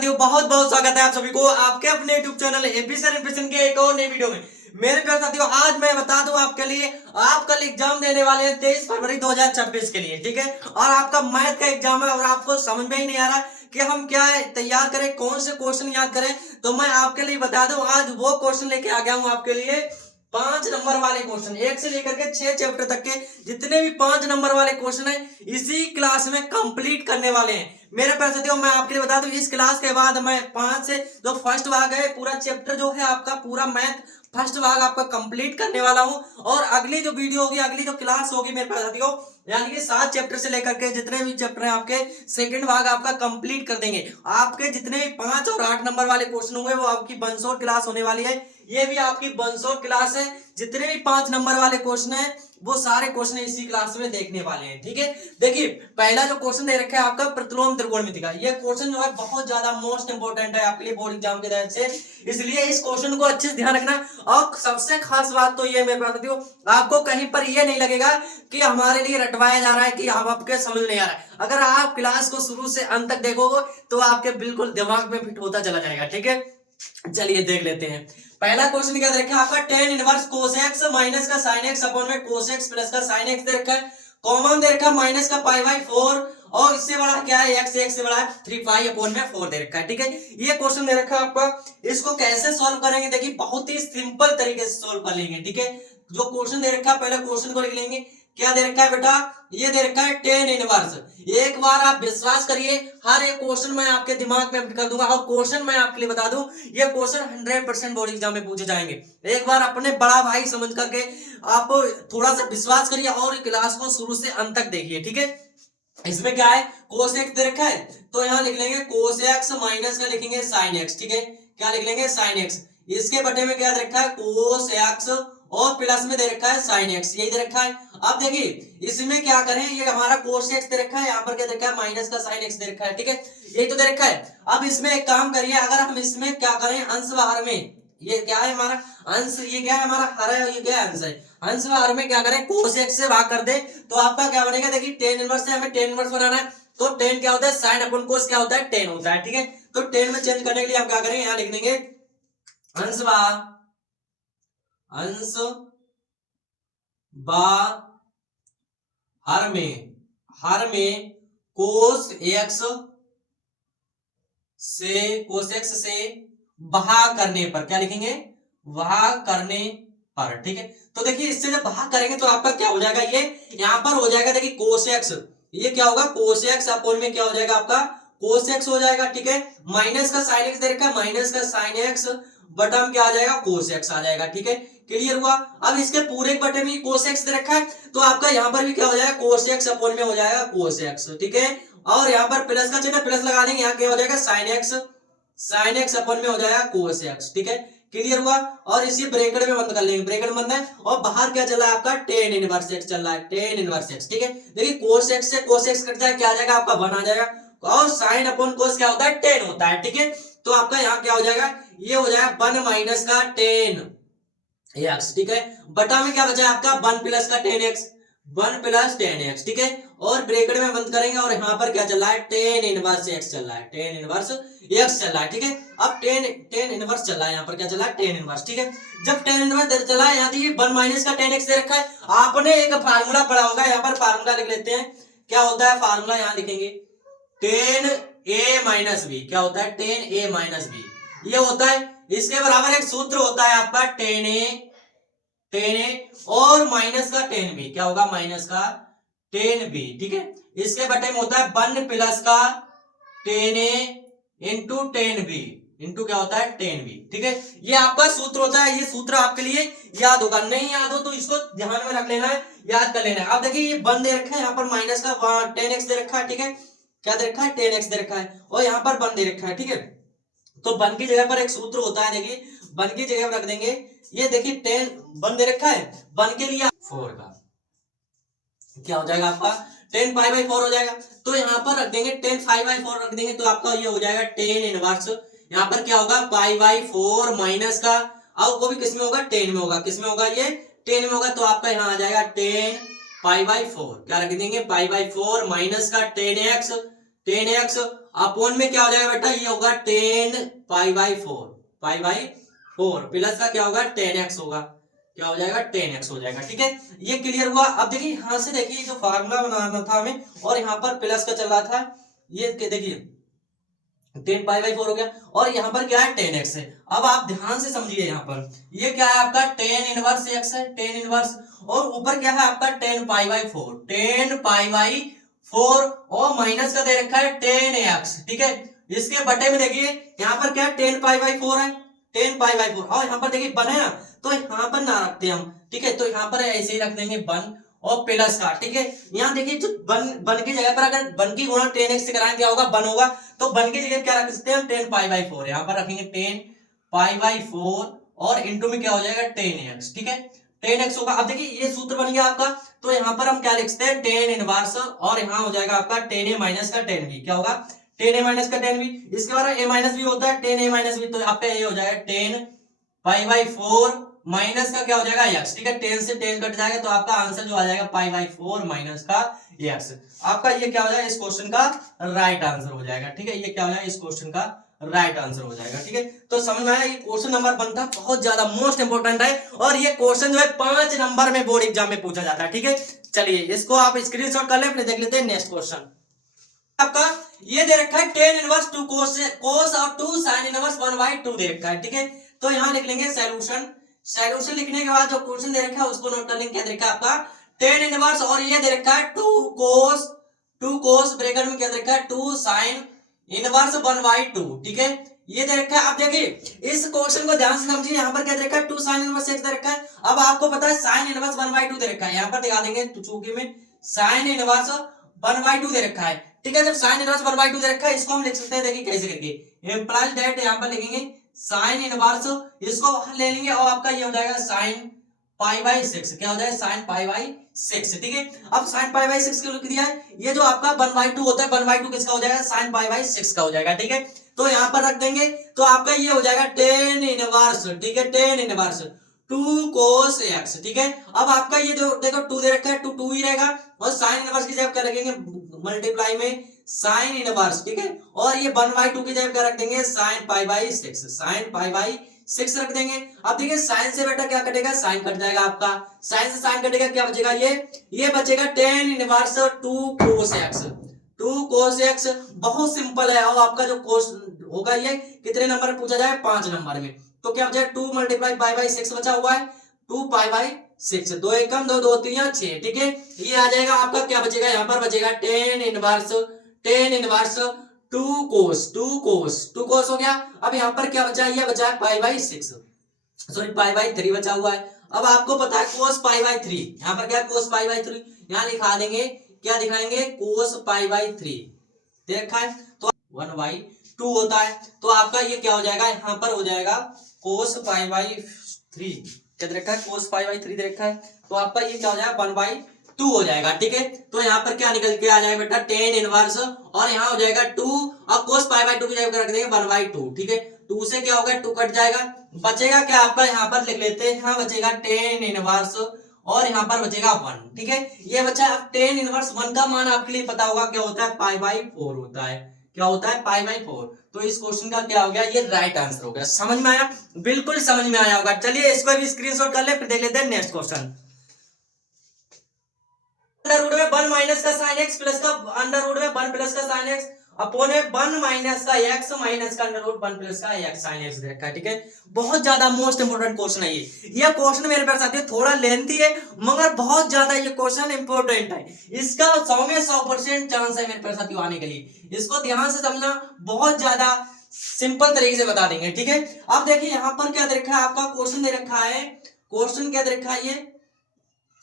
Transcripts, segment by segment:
साथियों बहुत बहुत स्वागत है आप सभी को आपके अपने YouTube channel AP sir impression के एक और नई वीडियो में। मेरे प्यारे साथियों, आज मैं बता दूं आपके लिए, आप कल एग्जाम देने वाले हैं 23 फरवरी 2026 के लिए, ठीक है। और आपका मैथ का एग्जाम है और आपको समझ में ही नहीं आ रहा कि हम क्या तैयार करें, कौन से क्वेश्चन याद करें। तो मैं आपके लिए बता दूं, आज वो क्वेश्चन लेके आ गया हूं आपके लिए। 5 नंबर वाले क्वेश्चन, 1 से लेकर के 6 चैप्टर तक के जितने भी 5 नंबर वाले क्वेश्चन है इसी क्लास में कंप्लीट करने वाले हैं। मेरे प्यारे साथियों, मैं आपके लिए बता दूं, इस क्लास के बाद मैं 5 से जो फर्स्ट भाग है, पूरा चैप्टर जो है आपका, पूरा मैथ फर्स्ट भाग आपका कंप्लीट करने वाला हूं। और अगली जो वीडियो होगी, अगली जो क्लास होगी मेरे प्यारे साथियों, यानी कि 7 चैप्टर से लेकर के जितने भी चैप्टर हैं आपके, सेकंड भाग आपका कंप्लीट कर देंगे। आपके जितने भी 5 और 8 नंबर वाले क्वेश्चन होंगे वो आपकी बंसोर क्लास होने वाली है। ये भी आपकी बंसोर क्लास है। जितने भी 5 नंबर वाले क्वेश्चन है वो सारे क्वेश्चन इसी क्लास में देखने वाले हैं, ठीक है। देखिए, पहला जो क्वेश्चन दे रखा है आपका प्रतिलोम त्रिकोणमिति का, ये क्वेश्चन जो है बहुत ज्यादा मोस्ट इंपोर्टेंट है आपके लिए बोर्ड एग्जाम के तहत से, इसलिए इस क्वेश्चन को अच्छे से ध्यान रखना। और सबसे खास बात तो ये मेरे साथियों, आपको कहीं पर ये नहीं लगेगा कि हमारे लिए रटवाया जा रहा है, कि हम आपके समझ नहीं आ रहा है। अगर आप क्लास को शुरू से अंत तक देखोगे तो आपके बिल्कुल दिमाग में फिट होता चला जाएगा, ठीक है। चलिए देख लेते हैं। पहला क्वेश्चन क्या दे रखा है आपका, tan inverse cos x minus का sin x अपॉन में cos x प्लस का sin x दे रखा है। कॉमन दे रखा है माइनस का पाई बाई 4, और इससे बड़ा क्या है x से बड़ा है 3 पाई अपॉन में 4 दे रखा है, ठीक है। ये क्वेश्चन दे रखा है आपका, इसको कैसे सॉल्व करेंगे, देखिए बहुत ही सिंपल तरीके से सॉल्व कर लेंगे, ठीक है। जो क्वेश्चन दे रखा है पहले क्वेश्चन को लिख लेंगे। क्या दे रखा है बेटा, ये दे रखा है tan इनवर्स। एक बार आप विश्वास करिए, हर एक क्वेश्चन मैं आपके दिमाग में कर दूंगा, और क्वेश्चन मैं आपके लिए बता दूं, ये क्वेश्चन 100% बोर्ड एग्जाम में पूछे जाएंगे। एक बार अपने बड़ा भाई समझ करके आप थोड़ा सा विश्वास करिए और क्लास को शुरू से अंत तक देखिए, ठीक है। इसमें क्या है, cos x दे रखा है, तो यहां लिख लेंगे cos x माइनस का लिखेंगे sin x, ठीक है। क्या लिख लेंगे, sin x। इसके बटे में क्या दे रखा है, cos x, और प्लस में दे रखा है sin x, यही दे रखा है। अब देखिए इसमें क्या करें, ये हमारा cos x दे रखा है, यहाँ पर क्या दे रखा है, माइनस का sin x दे रखा है, ठीक है। यही तो दे रखा है। अब इसमें एक काम करिए, अगर हम इसमें क्या करें, अंश बाहर में, ये क्या है हमारा अंश, ये क्या है हमारा हर है, ये क्या है अंश है। अंश बाहर में क्या करें, cos x से भाग कर दे तो आपका क्या बनेगा, देखिए tan इनवर्स से हमें tan इनवर्स बनाना है, तो tan क्या होता है, sin अपन cos क्या होता है, tan होता है, ठीक है। तो tan में चेंज करने के लिए हम क्या करेंगे, यहाँ लिख देंगे अंश हर में cos x से भाग करने पर, क्या लिखेंगे, भाग करने पर, ठीक है। तो देखिए इससे जब भाग करेंगे तो आपका क्या हो जाएगा, ये यहाँ पर हो जाएगा, देखिए cos x, ये क्या होगा, cos x अपॉन में क्या हो जाएगा आपका cos x हो जाएगा, ठीक है। माइनस का sin x दे रखा है, माइनस का sin x बटा में क्या आ जाएगा, cos x आ जाएगा, ठीक है। क्लियर हुआ। अब इसके पूरे बटे में cos x दे रखा है, तो आपका यहाँ पर भी क्या हो जाएगा, cos x अपॉन में हो जाएगा cos x, ठीक है। और यहाँ पर प्लस का चिन्ह, प्लस लगा देंगे, यहाँ क्या हो जाएगा sin x अपन में हो जाएगा cos x, ठीक है। क्लियर हुआ। और इसी ब्रैकेट में बंद कर लेंगे, ब्रैकेट बंद है, और बाहर क्या चल रहा है आपका tan इनवर्स x चल रहा है, tan इनवर्स x, ठीक है। देखिए cos x से cos x कट जाए, क्या आ जाएगा आपका 1 आ जाएगा, और sin अपॉन cos क्या होता है, tan होता है, ठीक है। तो आपका यहाँ क्या हो जाएगा, ये हो जाएगा 1 माइनस का tan x, ठीक है। बटा में क्या बचा है आपका 1 प्लस का tan x, 1 plus tan x, ठीक है। और ब्रैकेट में बंद करेंगे, और यहाँ पर क्या चल रहा है, tan इनवर्स x चल रहा है, tan इनवर्स x चल रहा है, ठीक है। अब tan इनवर्स चल रहा है, यहाँ पर क्या चल रहा है, tan इनवर्स, ठीक है। जब tan इनवर्स चला है, यहाँ देखिए 1 माइनस का tan x दे रखा है। आपने एक फार्मूला पढ़ा होगा, यहाँ पर फार्मूला लिख लेते हैं। क्या होता है फार्मूला, यहाँ लिखेंगे tan a माइनस b, क्या होता है, tan a माइनस b, ये होता है। इसके बराबर एक सूत्र होता है आपका tan a और माइनस का tan b, क्या होगा, माइनस का tan b, ठीक है। इसके बटे में होता है 1 प्लस का tan a into tan b, into क्या होता है, tan b, ठीक है। ये आपका सूत्र होता है, ये सूत्र आपके लिए याद होगा, नहीं याद हो तो इसको ध्यान में रख लेना है, याद कर लेना है। अब देखिए ये 1 दे रखा है, यहाँ पर माइनस का tan x दे रखा है, ठीक है। क्या दे रखा है, tan x दे रखा है, और यहाँ पर 1 दे रखा है, ठीक है। तो 1 की जगह पर एक सूत्र होता है, देखिए 1 की जगह पर रख देंगे, ये देखिए 1 दे रखा है, 1 के लिए 4 का क्या हो जाएगा आपका tan पाई बाई 4 हो जाएगा। तो यहाँ पर रख देंगे tan पाई बाई 4 रख देंगे, तो आपका ये हो जाएगा tan इनवर्स, यहाँ पर क्या होगा, पाई बाई 4 माइनस का, अब वो भी किस में होगा, tan में होगा, किस में होगा, ये tan में होगा। तो आपका यहाँ आ जाएगा tan पाई बाई 4, क्या रख देंगे, पाई बाई 4 माइनस का tan x, अपॉन में क्या हो जाएगा बेटा, ये होगा 10 pi by 4, pi by 4 plus का क्या होगा 10x होगा, क्या हो जाएगा 10x हो जाएगा। ठीक है, ये क्लियर हुआ। अब देखिए यहां से देखिए जो फार्मूला बनाना था हमें और यहाँ पर प्लस का चल रहा था, ये देखिए 10 पाई बाई 4 हो गया और यहाँ पर क्या है 10x है। अब आप ध्यान से समझिए, यहाँ पर ये क्या है आपका 10 इनवर्स x है, 10 इनवर्स, और ऊपर क्या है आपका 10 पाई बाई 4, 10 पाई बाई 4 और माइनस का दे रखा है 10x। ठीक है, इसके बटे में देखिए यहाँ पर क्या है 10 पाई बाई 4 है, 10 पाई बाई 4, और यहाँ पर देखिए बन है ना, तो यहाँ पर ना रखते हम। ठीक है, तो यहाँ पर ऐसे ही रख देंगे बन और प्लस का। ठीक है, यहाँ देखिए जो बन की जगह पर अगर बन की गुणा 10x से कराएं क्या होगा, बन होगा, तो बन की जगह क्या रख सकते हैं हम 10 पाई बाई 4, यहाँ पर रखेंगे 10 पाई बाई 4 और इंटू में क्या हो जाएगा 10x। ठीक है, 10x होगा। अब देखिए ये सूत्र बन गया आपका, तो यहाँ पर हम क्या लिख सकते हैं 10 इनवर्स, और यहाँ हो जाएगा आपका 10a माइनस का 10b, क्या होगा 10a माइनस का 10b। इसके बाद a माइनस b होता है 10a माइनस b, तो आपका ये हो जाएगा 10 पाई बाई 4 माइनस का क्या हो जाएगा x। ठीक है, 10 से 10 कट जाएगा, तो आपका आंसर जो आ जाएगा पाई बाई 4 माइनस का x। आपका ये क्या हो जाएगा इस क्वेश्चन का राइट आंसर हो जाएगा। ठीक है, ये क्या हो जाएगा इस क्वेश्चन का राइट आंसर हो जाएगा। ठीक है, तो समझ में आया, ये क्वेश्चन नंबर 1 था, बहुत ज्यादा मोस्ट इंपोर्टेंट है, और ये क्वेश्चन जो है 5 नंबर में बोर्ड एग्जाम में पूछा जाता है। ठीक है, चलिए इसको आप स्क्रीनशॉट कर ले, फिर देख लेते हैं नेक्स्ट क्वेश्चन। आपका ये दे रखा है 10 इनवर्स 2 कोस और 2 sin इनवर्स 1/2 दे रखा है। ठीक है, तो यहां लिख लेंगे सॉल्यूशन। सॉल्यूशन लिखने के बाद जो क्वेश्चन दे रखा है उसको नोट कर लेंगे। क्या दे रखा है आपका 10 इनवर्स, और ये दे रखा है 2 कोस ब्रैकेट में क्या दे रखा है 2 sin इनवर्स 1/2। ठीक है, ये दे रखा है। अब देखिए इस क्वेश्चन को ध्यान से समझिए, यहाँ पर क्या दे रखा है 2 sin इनवर्स x दे रखा है। अब आपको पता है sin इनवर्स 1/2 दे रखा है, यहाँ पर दिखा देंगे चूंकि में sin इनवर्स 1/2 दे रखा है। ठीक है, जब sin इनवर्स 1/2 दे रखा है, इसको हम लिख सकते हैं, देखिए कैसे करके, इम्प्लाइज दैट यहाँ पर लिखेंगे sin इनवर्स, इसको बाहर ले लेंगे और आपका ये हो जाएगा sin पाई बाई 6, क्या हो जाएगा sin पाई बाई 6। ठीक है, अब sin पाई बाई 6 क्यों लिख दिया है, ये जो आपका 1/2 होता है 1/2 किसका हो जाएगा sin पाई बाई 6 का हो जाएगा। ठीक है, तो यहाँ पर रख देंगे, तो आपका ये हो जाएगा 10 इनवर्स। ठीक है, 10 इनवर्स 2 cos x। ठीक है, अब आपका ये जो देखो 2 दे रखा है, 2 ही रहेगा, और sin इनवर्स की जगह क्या रखेंगे मल्टीप्लाई में sin इनवर्स। ठीक है, और ये 1/2 की जगह क्या रख देंगे sin pi by 6, sin pi by 6 रख देंगे। अब देखिए sin से बेटा क्या कटेगा, sin कट जाएगा आपका, sin से sin कटेगा, क्या बचेगा ये बचेगा 10 inverse 2 cos x, 2 cos x। बहुत सिंपल है, और आपका जो cos होगा ये कितने नंबर में पूछा जाए 5 नंबर में, तो क्या बचेगा 2 मल्टीप्लाई पाई बाई 6 बचा हुआ है, 2 पाई बाई 6, 2 एकम 2 2 3 6। ठीक है, ये आ जाएगा आपका, क्या बचेगा यहाँ पर बचेगा 10 इनवर्स 2 कोस हो गया। अब यहाँ पर क्या बचा, ये बचा है pi by 6, sorry pi by 3 बचा हुआ है। अब आपको पता है कोस पाई बाई 3, यहाँ पर क्या कोस पाई बाई 3, यहाँ लिखा देंगे, क्या दिखाएंगे कोस पाई बाई 3 देखा है, तो 1/2 होता है, तो आपका ये क्या हो जाएगा, यहाँ पर हो जाएगा कोस पाई बाई 3, क्या दे रखा है कोस पाई बाई 3 दे रखा है, तो आपका ये क्या हो जाएगा 1/2 हो जाएगा। ठीक है, तो यहाँ पर क्या निकल के आ जाएगा बेटा 10 इनवर्स, और यहाँ हो जाएगा 2, और कोस पाई बाई 2 की जगह रख देंगे 1/2। ठीक है, 2 से क्या होगा 2 कट जाएगा, बचेगा क्या आपका, यहाँ पर लिख लेते हैं, यहाँ बचेगा 10 इनवर्स और यहाँ पर बचेगा 1। ठीक है, ये बचा। अब 10 इनवर्स 1 का मान आपके लिए पता होगा क्या होता है, पाई बाई 4 होता है, क्या होता है पाई बाई 4। तो इस क्वेश्चन का क्या हो गया, ये राइट आंसर हो गया। समझ में आया, बिल्कुल समझ में आया होगा। चलिए इसको भी स्क्रीनशॉट कर ले, फिर देख लेते हैं नेक्स्ट क्वेश्चन। अंडर रूट में 1 माइनस का साइन एक्स प्लस का अंडर रूट में 1 प्लस का साइन एक्स अपॉन 1 माइनस का एक्स माइनस का अंडर रूट 1 प्लस का एक्स साइन एक्स देखा है। ठीक है, बहुत ज्यादा मोस्ट इंपोर्टेंट क्वेश्चन है ये क्वेश्चन मेरे पास आती है, थोड़ा लेंथी है मगर बहुत ज्यादा ये क्वेश्चन इंपोर्टेंट है। इसका 100 में 100% चांस है मेरे पास आने के लिए, इसको ध्यान से समझना, बहुत ज्यादा सिंपल तरीके से बता देंगे। ठीक है, अब देखिए यहाँ पर क्या दे रखा है, आपका क्वेश्चन दे रखा है, क्वेश्चन क्या दे रखा है,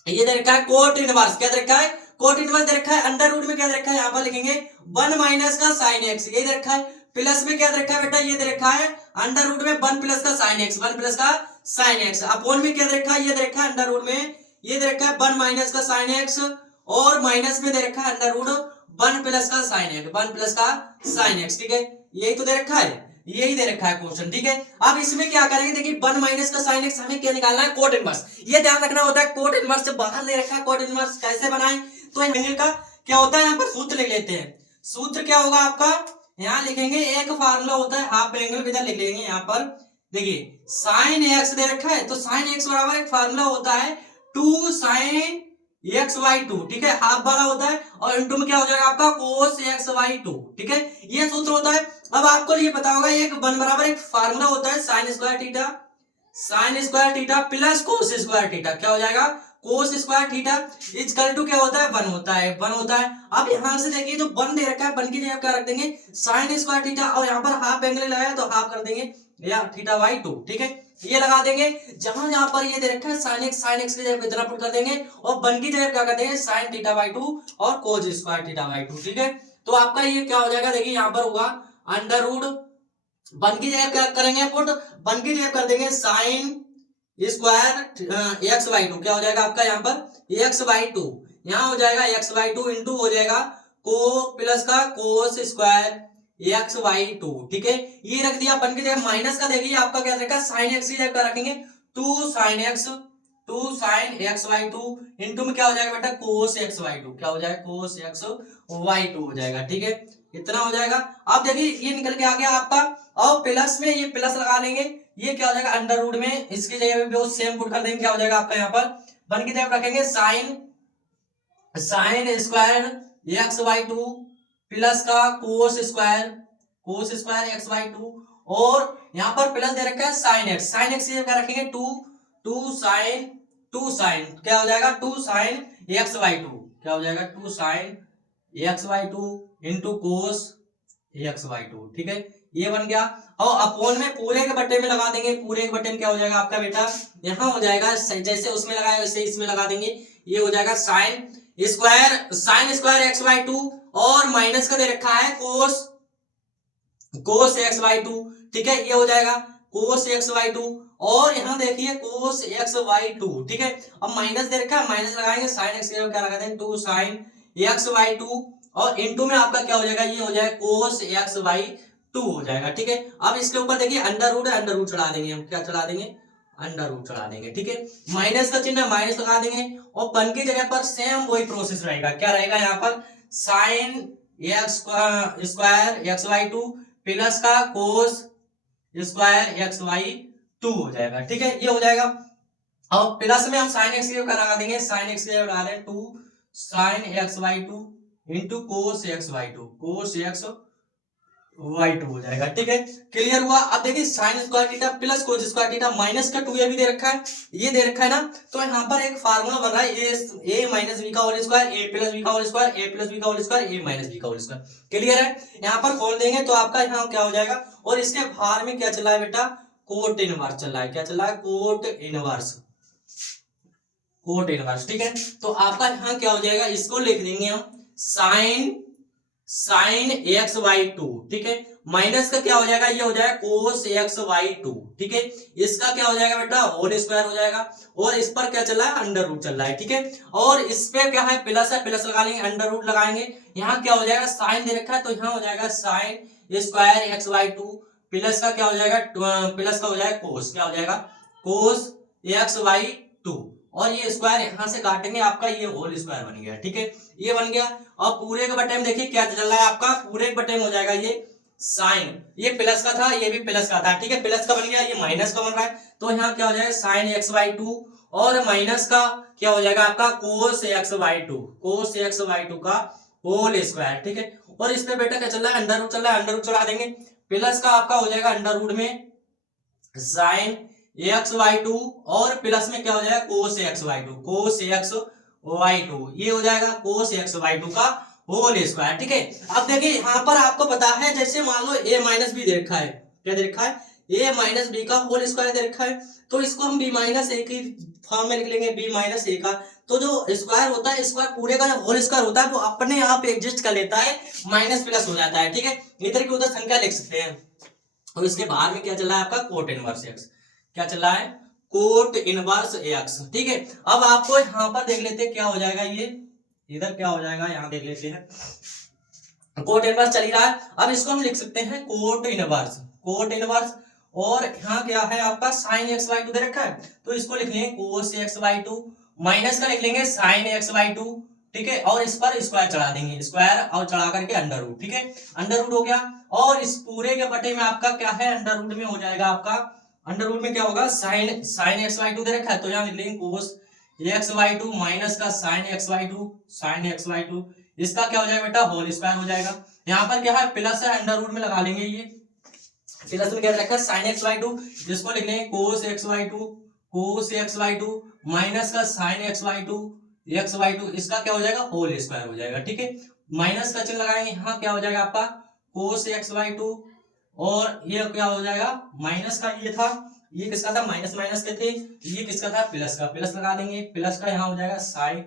ये दे रखा है कोट इनवर्स, क्या दे रखा है कोट इनवर्स दे रखा है। अंडर रूट में क्या दे रखा है, यहाँ पर लिखेंगे 1 माइनस का साइन एक्स, ये दे रखा है। प्लस में क्या दे रखा है बेटा, ये दे रखा है अंडर रूट में 1 प्लस का साइन एक्स, 1 प्लस का साइन एक्स। अपॉन में क्या दे रखा है, ये दे रखा है अंडर रूट में, ये दे रखा है 1 माइनस का साइन एक्स, और माइनस में दे रखा है अंडर रूट 1 प्लस का साइन एक्स, 1 प्लस का साइन एक्स। ठीक है, यही तो दे रखा है, यही दे रखा है क्वेश्चन। ठीक है, अब इसमें क्या करेंगे, देखिए 1 माइनस का साइन एक्स हमें क्या निकालना है, कोट इनवर्स। ये ध्यान रखना होता है, कोट इनवर्स से बाहर दे रखा है, कोट इनवर्स कैसे बनाएं, तो एंगल का क्या होता है, यहाँ पर सूत्र लिख लेते हैं। सूत्र क्या होगा आपका, यहाँ लिखेंगे एक फार्मूला होता है हाफ एंगल, इधर लिख लेंगे यहाँ पर। देखिए साइन एक्स दे रखा है, तो साइन एक्स बराबर एक फार्मूला होता है 2 साइन एक्स बाई 2, ठीक है, हाफ वाला होता है, और इंटू में क्या हो जाएगा आपका कोस एक्स बाई 2, ठीक है, ये सूत्र होता है। अब आपको ये पता होगा एक वन बराबर एक फार्मूला होता है sine square theta plus cos square theta, क्या हो जाएगा cos square theta is equal to क्या होता है 1 होता है, 1 होता है। अब यहां से देखिए जो 1 दे रखा है 1 की जगह क्या रख देंगे साइन स्क्वायर थीटा, और यहाँ पर हाफ एंगल लगाया तो हाफ कर देंगे या थीटा बाई 2, ठीक है, ये लगा देंगे। जहां जहां पर ये दे रखा है साइन एक्स की जगह इतना पुट कर देंगे, और 1 की जगह क्या कर देंगे साइन थीटा बाई 2 और कोस स्क्वायर थीटा बाई 2, ठीक है। तो आपका ये क्या हो जाएगा, देखिए यहाँ पर होगा अंडर रूट 1 की जगह क्या करेंगे पुट, 1 की जगह कर देंगे साइन स्क्वायर एक्स बाई 2, क्या हो जाएगा आपका यहाँ पर एक्स बाई 2, यहाँ हो जाएगा एक्स बाई 2 इंटू हो जाएगा को प्लस का कोस स्क्वायर एक्स बाई 2, ठीक है, ये रख दिया। 1 की जगह माइनस का देखिए आपका क्या रहेगा साइन एक्स की जगह रखेंगे 2 साइन एक्स बाई 2 इंटू में क्या हो जाएगा बेटा कोस एक्स बाई 2, क्या हो जाएगा कोस एक्स बाई 2 हो जाएगा, ठीक है, इतना हो जाएगा। अब देखिए ये निकल के आ गया आपका, और प्लस में ये प्लस लगा लेंगे, ये क्या हो जाएगा अंडर रूट में, इसकी जगह पे वो सेम पुट कर देंगे, क्या हो जाएगा आपका यहाँ पर 1 की जगह रखेंगे sine square x by 2 plus का कोस स्क्वायर एक्स बाई 2, और यहाँ पर प्लस दे रखा है साइन एक्स की जगह रखेंगे 2 साइन क्या हो जाएगा 2 साइन एक्स बाई 2, क्या हो जाएगा 2 sine x by 2 into cos x by 2, ठीक है, ये बन गया। और अपोन में पूरे के बट्टे में लगा देंगे, पूरे के बट्टे में क्या हो जाएगा आपका बेटा यहाँ हो जाएगा जैसे उसमें लगाया वैसे इसमें लगा देंगे, ये हो जाएगा साइन स्क्वायर एक्स बाई 2 और माइनस का दे रखा है कोस एक्स बाई 2, ठीक है, ये हो जाएगा कोस एक्स बाई 2, और यहाँ देखिए कोस एक्स बाई 2, ठीक है। अब माइनस दे रखा है, माइनस लगाएंगे साइन एक्स क्या लगा देंगे 2 साइन एक्स बाई 2, और इनटू में आपका क्या हो जाएगा ये हो जाएगा कोस एक्स बाई 2 हो जाएगा, ठीक है। अब इसके ऊपर देखिए अंडर रूट है, अंडर रूट चढ़ा देंगे हम, क्या चढ़ा देंगे अंडर रूट चढ़ा देंगे, ठीक है, माइनस का चिन्ह माइनस लगा देंगे, और 1 की जगह पर सेम वही प्रोसेस रहेगा, क्या रहेगा यहाँ पर sine x square x by 2 plus का कोस स्क्वायर एक्स बाई 2 हो जाएगा, ठीक है, ये हो जाएगा। और प्लस में हम साइन एक्स की लगा देंगे, साइन एक्स की लगा दें 2 sine x by 2 into cos x by 2 हो जाएगा, ठीक है, क्लियर हुआ। अब देखिए sign square theta plus cos square theta minus का 2 ये भी दे रखा है, ये दे रखा है ना, तो यहाँ पर एक फार्मूला बन रहा है ए माइनस बी का होल स्क्वायर ए प्लस बी का होल स्क्वायर ए प्लस बी का होल स्क्वायर ए माइनस बी का होल स्क्वायर, क्लियर है। यहाँ पर खोल देंगे तो आपका यहाँ क्या हो जाएगा, और इसके बाहर में क्या चल रहा है बेटा कोट इनवर्स चल रहा है, क्या चल रहा है कोट इनवर्स, ठीक है। तो आपका यहाँ क्या हो जाएगा, इसको लिख देंगे हम साइन एक्स बाई 2, ठीक है, माइनस का क्या हो जाएगा ये हो जाएगा कोस एक्स बाई 2, ठीक है, इसका क्या हो जाएगा बेटा होल स्क्वायर हो जाएगा, और इस पर क्या चल रहा है अंडर रूट चल रहा है, ठीक है, और इस पे क्या है प्लस लगा लेंगे अंडर रूट लगाएंगे, यहाँ क्या हो जाएगा साइन दे रखा है तो यहाँ हो जाएगा sine square x by 2 plus का क्या हो जाएगा प्लस का हो जाएगा कोस, क्या हो जाएगा कोस एक्स बाई 2, और ये स्क्वायर यहां से काटेंगे आपका ये होल स्क्वायर बन गया, ठीक है, ये बन गया। और पूरे के बटे में देखिए क्या चल रहा है आपका पूरे के बटे में हो जाएगा ये साइन, ये प्लस का था ये भी प्लस का था, ठीक है, प्लस का बन गया, ये माइनस का बन रहा है, तो यहाँ क्या हो जाएगा साइन एक्स बाई 2 और माइनस का क्या हो जाएगा आपका कोस एक्स बाई 2 का होल स्क्वायर, ठीक है, और इस पे बेटा क्या चल रहा है अंडर रूट चल रहा है, अंडर रूट चढ़ा देंगे, प्लस का आपका हो जाएगा अंडर रूट में साइन एक्स बाई 2 और प्लस में क्या हो जाएगा कोस एक्स बाई 2 ये हो जाएगा कोस एक्स बाई 2 का होल स्क्वायर, ठीक है। अब देखिए यहाँ पर आपको पता है जैसे मान लो a माइनस बी दे रखा है, क्या दे रखा है a माइनस बी का होल स्क्वायर दे रखा है, तो इसको हम b माइनस ए की फॉर्म में लिख लेंगे b माइनस ए का, तो जो स्क्वायर होता है स्क्वायर पूरे का जो होल स्क्वायर होता है वो अपने आप एग्जिस्ट कर लेता है, माइनस प्लस हो जाता है, ठीक है, इधर की उधर संख्या लिख सकते हैं। और इसके बाहर में क्या चल रहा है आपका कोट इनवर्स एक्स, क्या चल रहा है कोट इनवर्स एक्स, ठीक है। अब आपको यहाँ पर देख लेते हैं क्या हो जाएगा, ये इधर क्या हो जाएगा यहाँ देख लेते हैं, कोट इनवर्स चल रहा है, अब इसको हम लिख सकते हैं कोट इनवर्स, और यहाँ क्या है आपका साइन एक्स बाई 2 दे रखा है, तो इसको लिख लेंगे कोस एक्स बाई 2 माइनस का लिख लेंगे साइन एक्स बाई 2, ठीक है, और इस पर स्क्वायर चढ़ा देंगे, स्क्वायर और चढ़ा करके अंडर रूट, ठीक है, अंडर रूट हो गया। और इस पूरे के बटे में आपका क्या है, अंडर रूट में हो जाएगा आपका, अंडर रूट में क्या होगा, साइन एक्स वाई टू दे रखा है तो यहाँ लिख लेंगे cos x y two minus का साइन एक्स वाई टू, इसका क्या हो जाएगा बेटा, होल स्क्वायर हो जाएगा। यहाँ पर क्या है, प्लस है, अंडर रूट में लगा लेंगे, ये प्लस में क्या रखा है, साइन एक्स वाई टू, जिसको लिख लेंगे cos x y two minus का साइन एक्स वाई टू, इसका क्या हो जाएगा, होल स्क्वायर हो जाएगा। ठीक है, माइनस का चिन्ह लगाएंगे, यहाँ क्या हो जाएगा आपका कोस एक्स वाई टू, और ये क्या हो जाएगा, माइनस का ये था, ये किसका था, माइनस माइनस के थे, ये किसका था, प्लस का, प्लस लगा देंगे, प्लस का यहाँ हो जाएगा साइन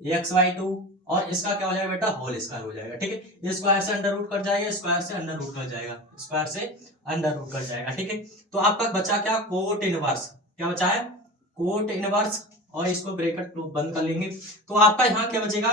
एक्स वाई टू, और इसका क्या हो जाएगा बेटा, होल स्क्वायर हो जाएगा। ठीक है, ये स्क्वायर से अंडर रूट कट जाएगा, स्क्वायर से अंडर रूट कट जाएगा, स्क्वायर से अंडर रूट कट जाएगा। ठीक है, तो आपका बचा क्या, कोट इनवर्स, क्या बचा है, कोट इनवर्स, और इसको ब्रैकेट बंद कर लेंगे, तो आपका यहाँ क्या बचेगा,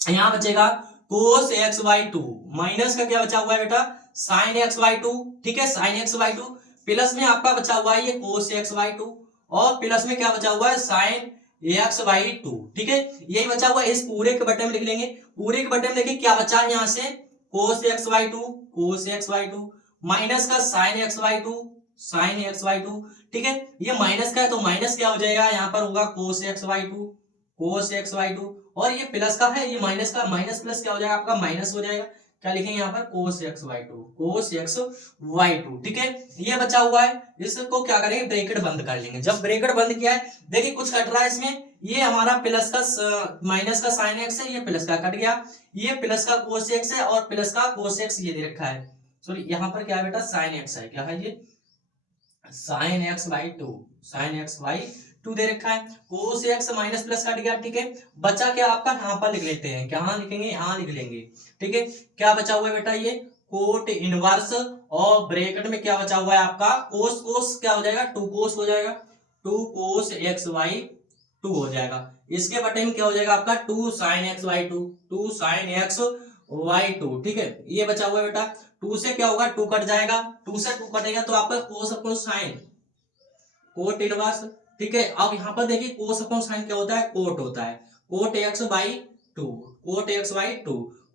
यहाँ बचेगा cos x y two minus का क्या बचा हुआ है बेटा, साइन एक्स वाई टू। ठीक है, sine x y two, plus में आपका बचा हुआ है ये कोस एक्स वाई टू, और प्लस में क्या बचा हुआ है, साइन एक्स वाई टू। ठीक है, यही बचा हुआ है, इस पूरे के बटे में लिख लेंगे, पूरे के बटे में देखिए क्या बचा है, यहाँ से cos x y two minus का साइन एक्स वाई टू। ठीक है, ये माइनस का है तो माइनस क्या हो जाएगा, यहाँ पर होगा कोस एक्स वाई टू, और ये प्लस का है, ये माइनस का, माइनस प्लस क्या हो जाएगा आपका, माइनस हो जाएगा, क्या लिखेंगे यहाँ पर, कोस एक्स वाई टू। ठीक है, ये बचा हुआ है, इसको क्या करेंगे, ब्रैकेट बंद कर लेंगे। जब ब्रैकेट बंद किया है, देखिए कुछ कट रहा है इसमें, ये हमारा प्लस का माइनस का साइन एक्स है, ये प्लस का कट गया, ये प्लस का कोस एक्स है, और प्लस का कोस एक्स ये दे रखा है, सॉरी यहाँ पर क्या है बेटा, साइन एक्स है, क्या है ये, साइन एक्स वाई टू दे रखा है, कोस एक्स माइनस प्लस कट गया। ठीक है, बचा क्या आपका, यहाँ पर लिख लेते हैं, क्या लिखेंगे, यहाँ लिख लेंगे। ठीक है, क्या बचा हुआ है बेटा, ये कोट इनवर्स, और ब्रैकेट में क्या बचा हुआ है आपका, कोस क्या हो जाएगा, टू कोस हो जाएगा, two cos x y two हो जाएगा। इसके बटे में क्या हो जाएगा आपका, two sine x y two. ठीक है, ये बचा हुआ है बेटा, टू से क्या होगा, टू कट जाएगा, टू से टू कटेगा तो आपका कोस अपॉन साइन, कोट इनवर्स। ठीक है, अब यहाँ पर देखिए कोस अपॉन साइन क्या होता है, कोट होता है, cot x by two,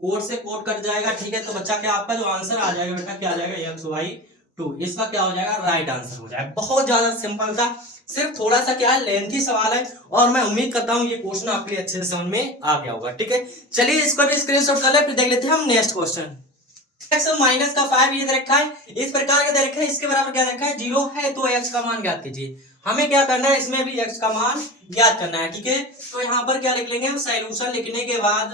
cot से कोट कट जाएगा। ठीक है, तो बच्चा क्या आपका जो आंसर आ जाएगा बेटा, क्या आ जाएगा, एक्स वाई टू, इसका क्या हो जाएगा, राइट आंसर हो जाएगा। बहुत ज्यादा सिंपल था, सिर्फ थोड़ा सा क्या है, लेंथी सवाल है, और मैं उम्मीद करता हूँ ये क्वेश्चन आपके लिए अच्छे से समझ में आ गया होगा। ठीक है, चलिए इसको भी स्क्रीनशॉट कर ले, फिर देख लेते हैं हम नेक्स्ट क्वेश्चन। एक्स माइनस का 5 ये दे रखा है, इस प्रकार का दे रखा है, इसके बराबर क्या दे रखा है, 0 है, तो एक्स का मान ज्ञात कीजिए। हमें क्या करना है, इसमें भी एक्स का मान ज्ञात करना है। ठीक है, तो यहाँ पर क्या लिख लेंगे हम, सॉल्यूशन लिखने के बाद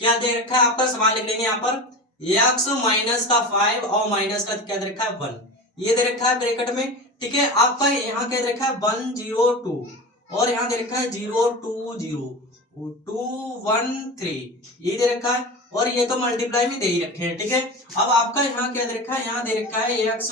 क्या दे रखा है आपका, सवाल लिख लेंगे यहाँ पर, एक्स माइनस का 5 और माइनस का क्या दे रखा है, 1, ये दे रखा है ब्रैकेट में। ठीक है, आपका यहाँ क्या दे रखा है, 1 0 2, और यहाँ दे रखा है 0 2 0 2 1 3, ये दे रखा है, और ये तो मल्टीप्लाई में दे ही रखे हैं। ठीक है, अब आपका यहाँ क्या दे रखा है, यहाँ दे रखा है एक्स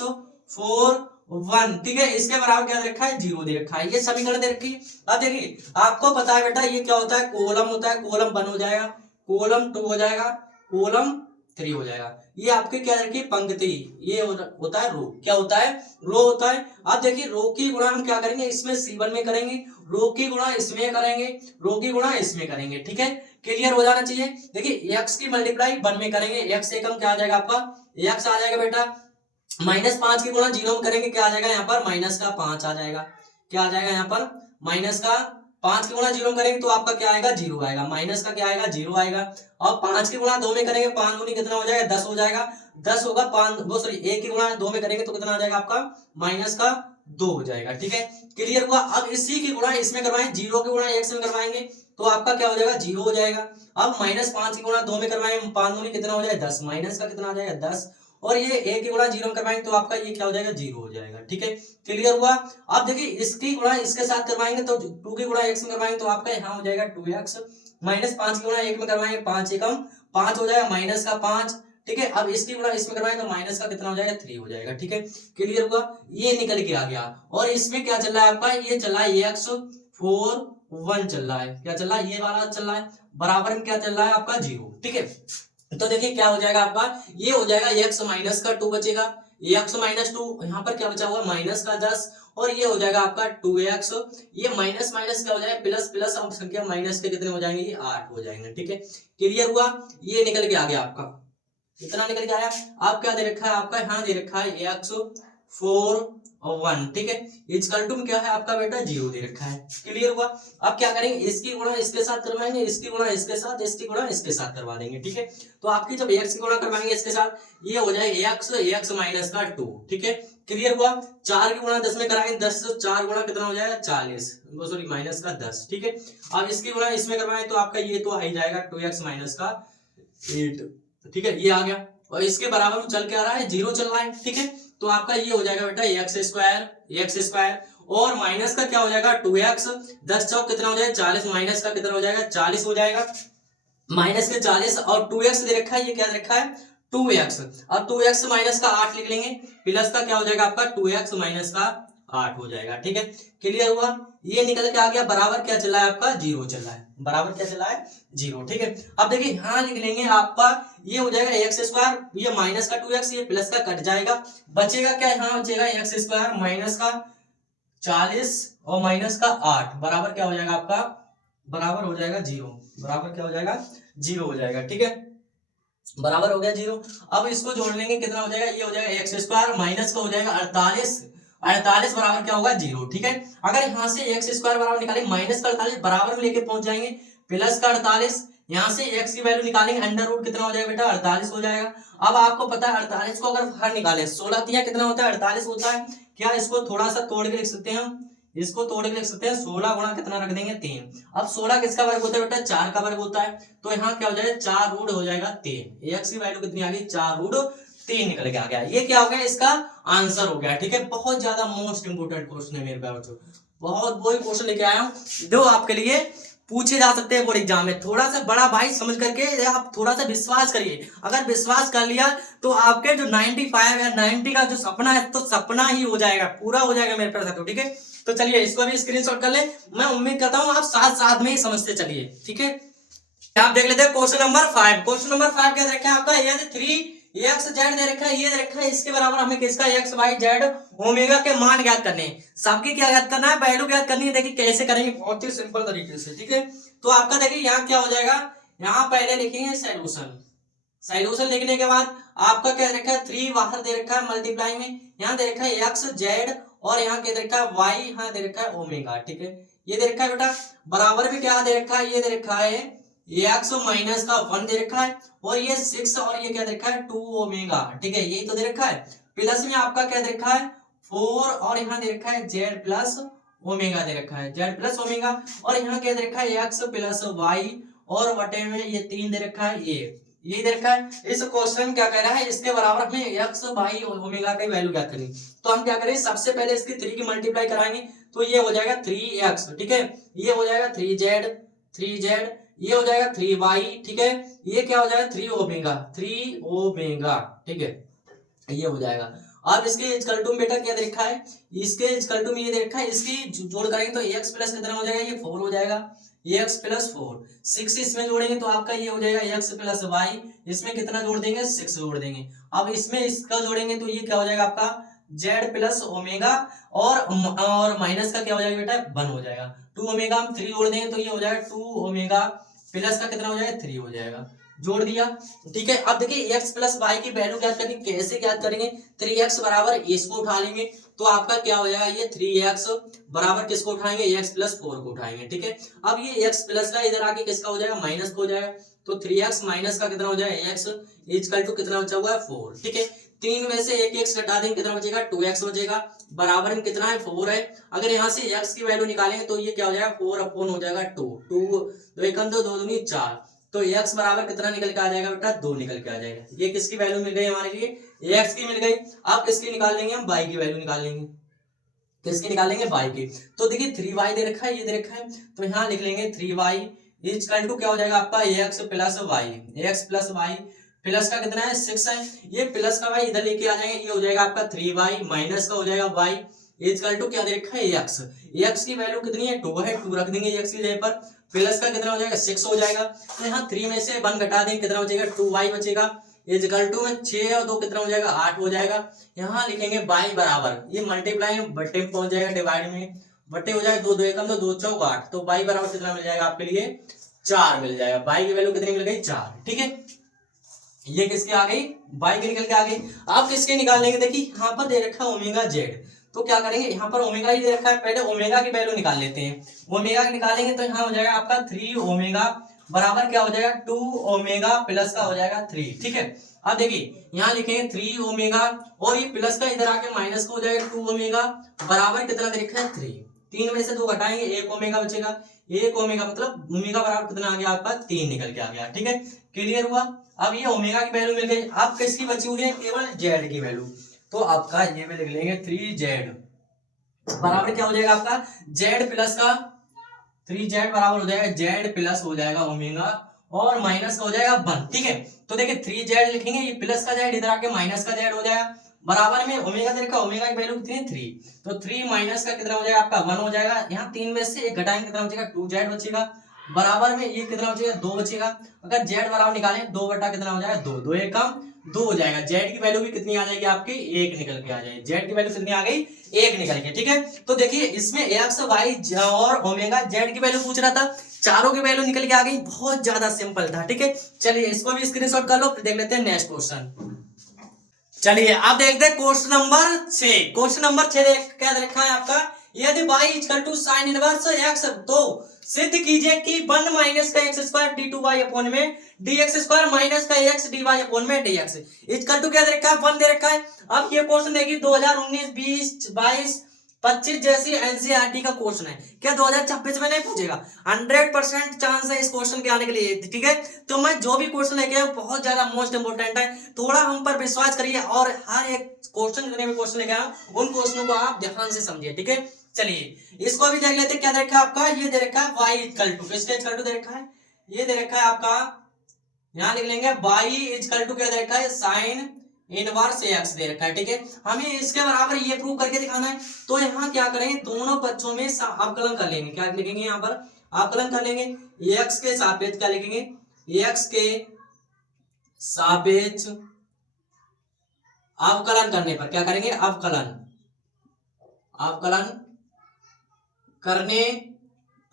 4 1। ठीक है, इसके बराबर क्या दे रखा है, 0 दे रखा है, ये समीकरण दे रखी है। अब देखिए आपको पता है बेटा, ये क्या होता है, कोलम होता है, कोलम 1 हो जाएगा, कोलम 2 हो जाएगा, कोलम 3 हो जाएगा। ये आपके क्या रखी, पंक्ति, ये होता है रो, क्या होता है, रो होता है। अब देखिए रो की गुणा हम क्या करेंगे, इसमें C1 में करेंगे, रो की गुणा इसमें करेंगे, रो की गुणा इसमें करेंगे। ठीक है, क्लियर हो जाना चाहिए। देखिए एक्स की मल्टीप्लाई 1 में करेंगे, एक्स से कम क्या आ जाएगा आपका, एक्स आ जाएगा बेटा, -5 की गुणा 0 में करेंगे, क्या आ जाएगा यहाँ पर, -5 आ जाएगा, क्या आ जाएगा यहाँ पर, -5 की गुणा 0 में करेंगे तो आपका क्या आएगा, 0 आएगा, माइनस का क्या आएगा, 0 आएगा। अब 5 की गुणा 2 में करेंगे, 5 दूनी कितना हो जाएगा, 10 हो जाएगा, 10 होगा, 1 की गुणा 2 में करेंगे तो कितना आ जाएगा आपका, -2 हो जाएगा। ठीक है, क्लियर हुआ। अब इसी की गुणा इसमें करवाएं, 0 की गुणा x में करवाएंगे तो आपका क्या हो जाएगा, 0 हो जाएगा। अब -5 की गुणा 2 में करवाएं, 5 दूनी कितना हो जाएगा, 10, माइनस का कितना आ जाएगा, 10, और ये 1 की गुणा 0 में करवाएंगे तो आपका ये क्या हो जाएगा, 0 हो जाएगा। ठीक है, क्लियर हुआ। अब देखिए इसकी गुणा इसके साथ करवाएंगे तो 2 की गुणा x में करवाएंगे तो आपका यहाँ हो जाएगा 2x, -5 की गुणा 1 में करवाएंगे 5 एकम 5 हो जाएगा, -5। ठीक है, अब इसकी गुणा इसमें करवाएंगे तो माइनस का कितना हो जाएगा, 3 हो जाएगा। ठीक है, क्लियर हुआ, ये निकल के आ गया। और इसमें क्या चल रहा है आपका, ये चल रहा है x 4 1 चल रहा है, क्या चल रहा है, ये वाला चल रहा है, बराबर में क्या चल रहा है आपका, 0। ठीक है, तो देखिए क्या हो जाएगा आपका, ये हो जाएगा x माइनस का 2 बचेगा, x माइनस 2, यहाँ पर क्या बचा हुआ, माइनस का 10, और ये हो जाएगा आपका 2x, ये माइनस माइनस क्या हो जाएगा, प्लस प्लस, अब संख्या माइनस के कितने हो जाएंगे, ये 8 हो जाएंगे। ठीक है, क्लियर हुआ, ये निकल के आ गया आपका। इतना निकल के आया। अब क्या दे रखा है आपका, यहाँ दे रखा है x4 और 1, ठीक है। इजकल टू में क्या है आपका बेटा 0 दे रखा है। क्लियर हुआ। अब क्या करेंगे, इसकी गुणा इसके साथ करवाएंगे, इसकी गुणा इसके साथ, इसकी गुणा इसके साथ करवा देंगे, ठीक है। तो आपकी जब x की गुणा करवाएंगे इसके साथ, ये हो जाएगा x माइनस का 2, ठीक है। क्लियर हुआ। 4 की गुणा 10 में कराएंगे, 10 से 4 गुणा कितना हो जाएगा 40, सॉरी माइनस का 10, ठीक है। अब इसकी गुणा इसमें करवाएं तो आपका ये तो आ ही जाएगा 2x माइनस का 8, ठीक है, ये आ गया। और इसके बराबर में चल के आ रहा है 0 चल रहा है, ठीक है। तो आपका ये हो जाएगा बेटा x स्क्वायर और माइनस का क्या हो जाएगा 2x, 10 चौक कितना हो जाएगा 40, माइनस का कितना हो जाएगा 40 हो जाएगा, माइनस के 40 और 2x दे रखा है, ये क्या दे रखा है 2x, और 2x माइनस का 8 लिख लेंगे, प्लस का क्या हो जाएगा आपका 2x माइनस का 8 हो जाएगा, ठीक है। क्लियर हुआ। ये निकल के आ गया, बराबर क्या चला है आपका 0 चला है, बराबर क्या चला है 0, ठीक है। अब देखिए यहाँ लिख लेंगे आपका, ये हो जाएगा x स्क्वायर, ये माइनस का 2x, ये प्लस का कट जाएगा, बचेगा क्या, यहाँ बचेगा x स्क्वायर माइनस का 40 और माइनस का 8 बराबर क्या हो जाएगा आपका, बराबर हो जाएगा 0, बराबर क्या हो जाएगा 0 हो जाएगा, ठीक है, बराबर हो गया 0। अब इसको जोड़ लेंगे, कितना हो जाएगा, ये हो जाएगा x स्क्वायर माइनस का हो जाएगा 48 बराबर क्या होगा 0, ठीक है। अगर यहाँ से x स्क्वायर बराबर निकालेंगे माइनस का 48 बराबर में लेके पहुंच जाएंगे, प्लस का 48, यहाँ से x की वैल्यू निकालेंगे, अंडर रूट कितना हो जाएगा बेटा 48 हो जाएगा। अब आपको पता है 48 को अगर बाहर निकाले 16 तिया कितना होता है 48 होता है, क्या इसको थोड़ा सा तोड़ के लिख सकते हैं, इसको तोड़ के लिख सकते हैं 16 गुणा कितना रख देंगे 3। अब 16 किसका वर्ग होता है बेटा 4 का वर्ग होता है, तो यहाँ क्या हो जाएगा 4 रूट हो जाएगा 3, x की वैल्यू कितनी आ गई 4 रूट 3 निकल के आ गया। ये क्या हो गया, इसका आंसर हो गया, ठीक है। बहुत ज्यादा मोस्ट इंपोर्टेंट क्वेश्चन है मेरे पास, बहुत वही क्वेश्चन लेके आया हूँ जो आपके लिए पूछे जा सकते हैं बोर्ड एग्जाम में। थोड़ा सा बड़ा भाई समझ करके आप थोड़ा सा विश्वास करिए, अगर विश्वास कर लिया तो आपके जो 95 या 90 का जो सपना है तो सपना ही हो जाएगा, पूरा हो जाएगा मेरे पास, ठीक है। तो चलिए इसको भी स्क्रीनशॉट कर ले, मैं उम्मीद करता हूँ आप साथ साथ में ही समझते चलिए, ठीक है। आप देख लेते हैं क्वेश्चन नंबर 5। क्वेश्चन नंबर 5 क्या देखा है आपका, यदि 3x z दे रखा है, ये दे रखा है, इसके बराबर हमें किसका x y z ओमेगा के मान ज्ञात करने हैं। सबकी क्या ज्ञात करना है, वैल्यू ज्ञात करनी है। देखिए कैसे करेंगे, बहुत ही सिंपल तरीके से, ठीक है। तो आपका देखिए यहाँ क्या हो जाएगा, यहाँ पहले लिखेंगे सॉल्यूशन, सॉल्यूशन लिखने के बाद आपका क्या दे रखा है 3 बाहर दे रखा है मल्टीप्लाई में, यहाँ दे रखा है x z और यहाँ क्या दे रखा है y, यहाँ दे रखा है ओमेगा, ठीक है। ये दे रखा है बेटा, बराबर भी क्या दे रखा है, ये दे रखा है x माइनस का 1 दे रखा है, और ये 6 और ये क्या दे रखा है 2 ओमेगा, ठीक है, यही तो दे रखा है। प्लस में आपका क्या दे रखा है 4 और यहाँ दे रखा है z प्लस ओमेगा दे रखा है, z प्लस ओमेगा, और यहाँ क्या दे रखा है x प्लस y और वटे में ये 3 दे रखा है, ये दे रखा है। इस क्वेश्चन क्या कह रहा है, इसके बराबर हमें x y ओमेगा की वैल्यू ज्ञात करनी। तो हम क्या करें, सबसे पहले इसकी 3 की मल्टीप्लाई कराएंगे, तो ये हो जाएगा 3x, ठीक है, ये हो जाएगा 3z, ये हो जाएगा 3y, ठीक है, ये क्या हो जाएगा 3 ओमेगा, ठीक है, ये हो जाएगा। अब इसके इक्वल टू बेटा क्या दे रखा है, इसके इक्वल टू में ये दे रखा है, इसकी जोड़ करेंगे तो x प्लस कितना हो जाएगा, ये 4 हो जाएगा, x प्लस 4, 6 इसमें जोड़ेंगे तो आपका ये हो जाएगा x प्लस y, इसमें कितना जोड़ देंगे 6 जोड़ देंगे। अब इसमें इसका जोड़ेंगे तो ये क्या हो जाएगा आपका z प्लस ओमेगा और माइनस का क्या हो जाएगा बेटा 1 हो जाएगा, 2 ओमेगा हम 3 जोड़ देंगे तो ये हो जाएगा 2 ओमेगा, प्लस का कितना हो जाएगा 3 हो जाएगा, जोड़ दिया, ठीक है। अब देखिए x प्लस y की वैल्यू ज्ञात करनी, कैसे ज्ञात करेंगे, 3x बराबर इसको उठा लेंगे तो आपका क्या हो जाएगा, ये 3x बराबर किसको उठाएंगे, x प्लस 4 को उठाएंगे, ठीक है। अब ये x प्लस का इधर आके किसका हो जाएगा माइनस हो जाएगा, तो 3x माइनस का कितना हो जाएगा x इक्वल टू कितना बचा हुआ है 4, ठीक है। 3 में से एक x घटा देंगे कितना बचेगा 2x बचेगा, बराबर में कितना है 4 है। अगर यहाँ से x की वैल्यू निकालेंगे तो ये क्या हो जाएगा 4 अपॉन हो जाएगा 2, 2 एकम 2 2 दूनी 4, तो x बराबर कितना निकल के आ जाएगा बेटा 2 निकल के आ जाएगा। ये किसकी वैल्यू मिल गई हमारे लिए, x की मिल गई। अब किसकी निकाल लेंगे हम, y की वैल्यू निकाल लेंगे, किसकी निकालेंगे y की। तो देखिए 3y दे रखा है, ये दे रखा है, तो यहाँ लिख लेंगे 3y इक्वल टू क्या हो जाएगा आपका x प्लस y, प्लस का कितना है 6 है, ये प्लस का y इधर लेके आ जाएंगे, ये हो जाएगा आपका 3y माइनस का हो जाएगा y इक्वल टू क्या दे रखा है x की वैल्यू कितनी है 2 है, 2 रख देंगे x की जगह पर, प्लस का कितना हो जाएगा 6 हो जाएगा। तो यहाँ 3 में से 1 घटा देंगे कितना बचेगा 2y बचेगा, इक्वल टू में 6 और 2 कितना हो जाएगा 8 हो जाएगा। यहाँ लिखेंगे y बराबर, ये मल्टीप्लाई बट्टे में पहुंच जाएगा, डिवाइड में बट्टे हो जाएगा 2 2 एकम 2 2 चौक 8, तो y बराबर कितना मिल जाएगा आपके लिए 4 मिल जाएगा, y की वैल्यू कितनी मिल गई 4, ठीक है। ये किसके आ गई, y की निकल के आ गई। आप किसके निकाल लेंगे, देखिए यहाँ पर दे रखा है ओमेगा जेड, तो क्या करेंगे यहाँ पर ओमेगा ही दे रखा है, पहले ओमेगा की वैल्यू निकाल लेते हैं। ओमेगा की निकालेंगे तो यहाँ हो जाएगा आपका 3 ओमेगा बराबर क्या हो जाएगा 2 ओमेगा प्लस का हो जाएगा 3, ठीक है। अब देखिए यहाँ लिखेंगे 3 ओमेगा और ये प्लस का इधर आके माइनस का हो जाएगा 2 ओमेगा बराबर कितना दे रखा है 3। 3 में से 2 घटाएंगे 1 ओमेगा बचेगा, 1 ओमेगा मतलब ओमेगा बराबर कितना आ गया आपका 3 निकल के आ गया, ठीक है। क्लियर हुआ। अब ये ओमेगा की वैल्यू मिल गई, अब किसकी बची हुई है, केवल जेड की वैल्यू। तो आपका ये भी लिख लेंगे 3z बराबर क्या हो जाएगा आपका z प्लस का 3z बराबर हो जाएगा z प्लस हो जाएगा ओमेगा और माइनस का हो जाएगा 1, ठीक है। तो देखिए 3z लिखेंगे, ये प्लस का z इधर आके माइनस का z हो जाएगा, बराबर में ओमेगा दे रखा, ओमेगा की वैल्यू कितनी है 3, तो 3 माइनस का कितना हो जाएगा आपका 1 हो जाएगा। यहाँ 3 में से 1 घटाएंगे कितना बचेगा 2z बचेगा, बराबर में ये कितना बचेगा 2 बचेगा। अगर z बराबर निकालें 2 बटा कितना हो जाएगा 2, 2 एक कम 2 हो जाएगा। z की वैल्यू भी कितनी आ जाएगी आपकी 1 निकल के आ जाएगी, z की वैल्यू कितनी आ गई 1 निकल के, ठीक है। तो देखिए इसमें x y और ओमेगा z की वैल्यू पूछ रहा था, चारों की वैल्यू निकल के आ गई, बहुत ज्यादा सिंपल था, ठीक है। चलिए इसको भी स्क्रीनशॉट कर लो, फिर देख लेते हैं नेक्स्ट क्वेश्चन। चलिए अब देखते हैं क्वेश्चन नंबर 6। क्वेश्चन नंबर 6 क्या रखा है आपका, यदि y equal to sine inverse x तो सिद्ध कीजिए कि 1 माइनस का x square d two y upon में dx स्क्वायर माइनस का एक्स डी वाई अपॉन में dx इक्वल टू क्या दे रखा है 1 दे रखा है। अब ये क्वेश्चन देखिए 2019 20 22 25 जैसी एनसीईआरटी का क्वेश्चन है, क्या 2026 में नहीं पूछेगा, 100% चांस है इस क्वेश्चन के आने के लिए, ठीक है। तो मैं जो भी क्वेश्चन लेके आया बहुत ज्यादा मोस्ट इंपोर्टेंट है, थोड़ा हम पर विश्वास करिए और हर एक क्वेश्चन जितने भी क्वेश्चन लेके आया उन क्वेश्चनों को आप ध्यान से समझिए, ठीक है। चलिए इसको भी देख लेते हैं, क्या दे रखा है आपका, ये दे रखा है y इक्वल टू, किसके इक्वल टू दे रखा है, ये दे रखा है आपका, यहाँ लिख लेंगे y इक्वल टू क्या दे रखा है साइन इनवर्स x दे रखा है, ठीक है। हमें इसके बराबर ये प्रूव करके दिखाना है, तो यहाँ क्या करेंगे दोनों पक्षों में अवकलन कर लेंगे, क्या लिखेंगे यहाँ पर अवकलन कर लेंगे, x के सापेक्ष क्या लिखेंगे, x के सापेक्ष अवकलन करने पर क्या करेंगे अवकलन करने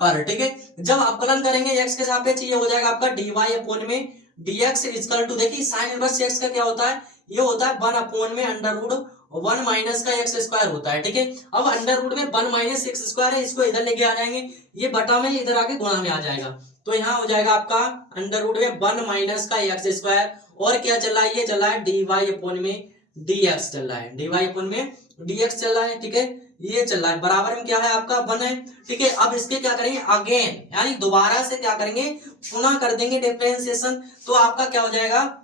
पर, ठीक है। जब अवकलन करेंगे x के सापेक्ष ये हो जाएगा आपका dy अपॉन में dx इक्वल टू, देखिए साइन इनवर्स x का क्या होता है, ये होता है 1 अपॉन में अंडर रूट 1 माइनस का एक्स स्क्वायर होता है, ठीक है। अब अंडर रूट में 1 माइनस एक्स स्क्वायर है, इसको इधर लेके आ जाएंगे, ये बटा में इधर आके गुणा में आ जाएगा, तो यहाँ हो जाएगा आपका अंडर रूट में 1 माइनस का एक्स स्क्वायर और क्या चल रहा है, ये चल रहा है dy अपॉन में dx चल रहा है, dy अपॉन में dx चल रहा है, ठीक है। ये चल रहा है बराबर में क्या है आपका 1 है, ठीक है। अब इसके क्या करेंगे अगेन यानी दोबारा से क्या करेंगे पुनः कर देंगे डिफरेंशिएशन, तो आपका क्या हो जाएगा,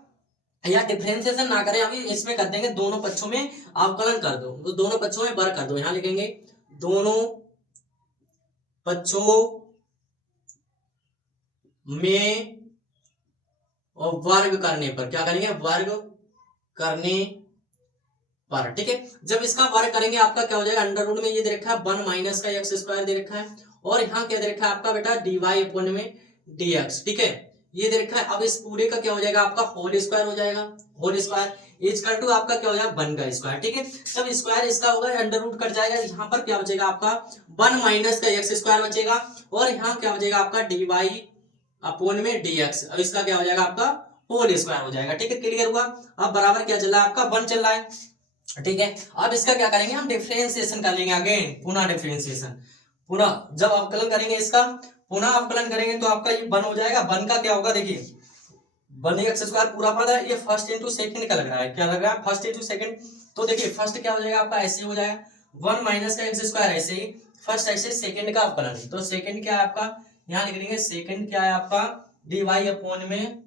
या डिफरेंशिएशन ना करें अभी इसमें कर देंगे दोनों पक्षों में अवकलन कर दो, तो दोनों पक्षों में वर्ग कर दो, यहाँ लिखेंगे दोनों पक्षों में और वर्ग करने पर, क्या करेंगे वर्ग करने पर, ठीक है। जब इसका वर्ग करेंगे आपका क्या हो जाएगा अंडर रूट में ये दे रखा है 1 माइनस का एक्स स्क्वायर दे रखा है और यहाँ क्या दे रखा है आपका बेटा dy अपॉन में dx, ठीक है, ये दे रखा है। अब इस पूरे का क्या हो जाएगा आपका होल स्क्वायर हो जाएगा, होल स्क्वायर इक्वल टू आपका क्या हो जाएगा 1 का स्क्वायर, ठीक है। जब स्क्वायर इसका होगा अंडर रूट कट जाएगा, यहाँ पर क्या बचेगा आपका 1 माइनस का एक्स स्क्वायर बचेगा और यहाँ क्या बचेगा आपका dy अपॉन में dx, अब इसका क्या हो जाएगा आपका होल स्क्वायर हो जाएगा, ठीक है। क्लियर हुआ। अब बराबर क्या चल रहा है आपका 1 चल रहा है, ठीक है। अब इसका क्या करेंगे हम डिफरेंशिएशन कर लेंगे, अगेन पुनः डिफरेंशिएशन, पुनः जब अवकलन करेंगे इसका पुनः अवकलन करेंगे तो आपका ये 1 हो जाएगा, 1 का क्या होगा देखिए 1 एक्स स्क्वायर पूरा पद है, ये फर्स्ट इंटू सेकंड का लग रहा है, क्या लग रहा है फर्स्ट इंटू सेकंड, तो देखिए फर्स्ट क्या हो जाएगा आपका ऐसे हो जाएगा 1 माइनस का एक्स स्क्वायर ऐसे ही फर्स्ट ऐसे सेकंड का अवकलन, तो सेकंड क्या है आपका यहाँ लिख लेंगे सेकंड क्या है आपका dy अपॉन में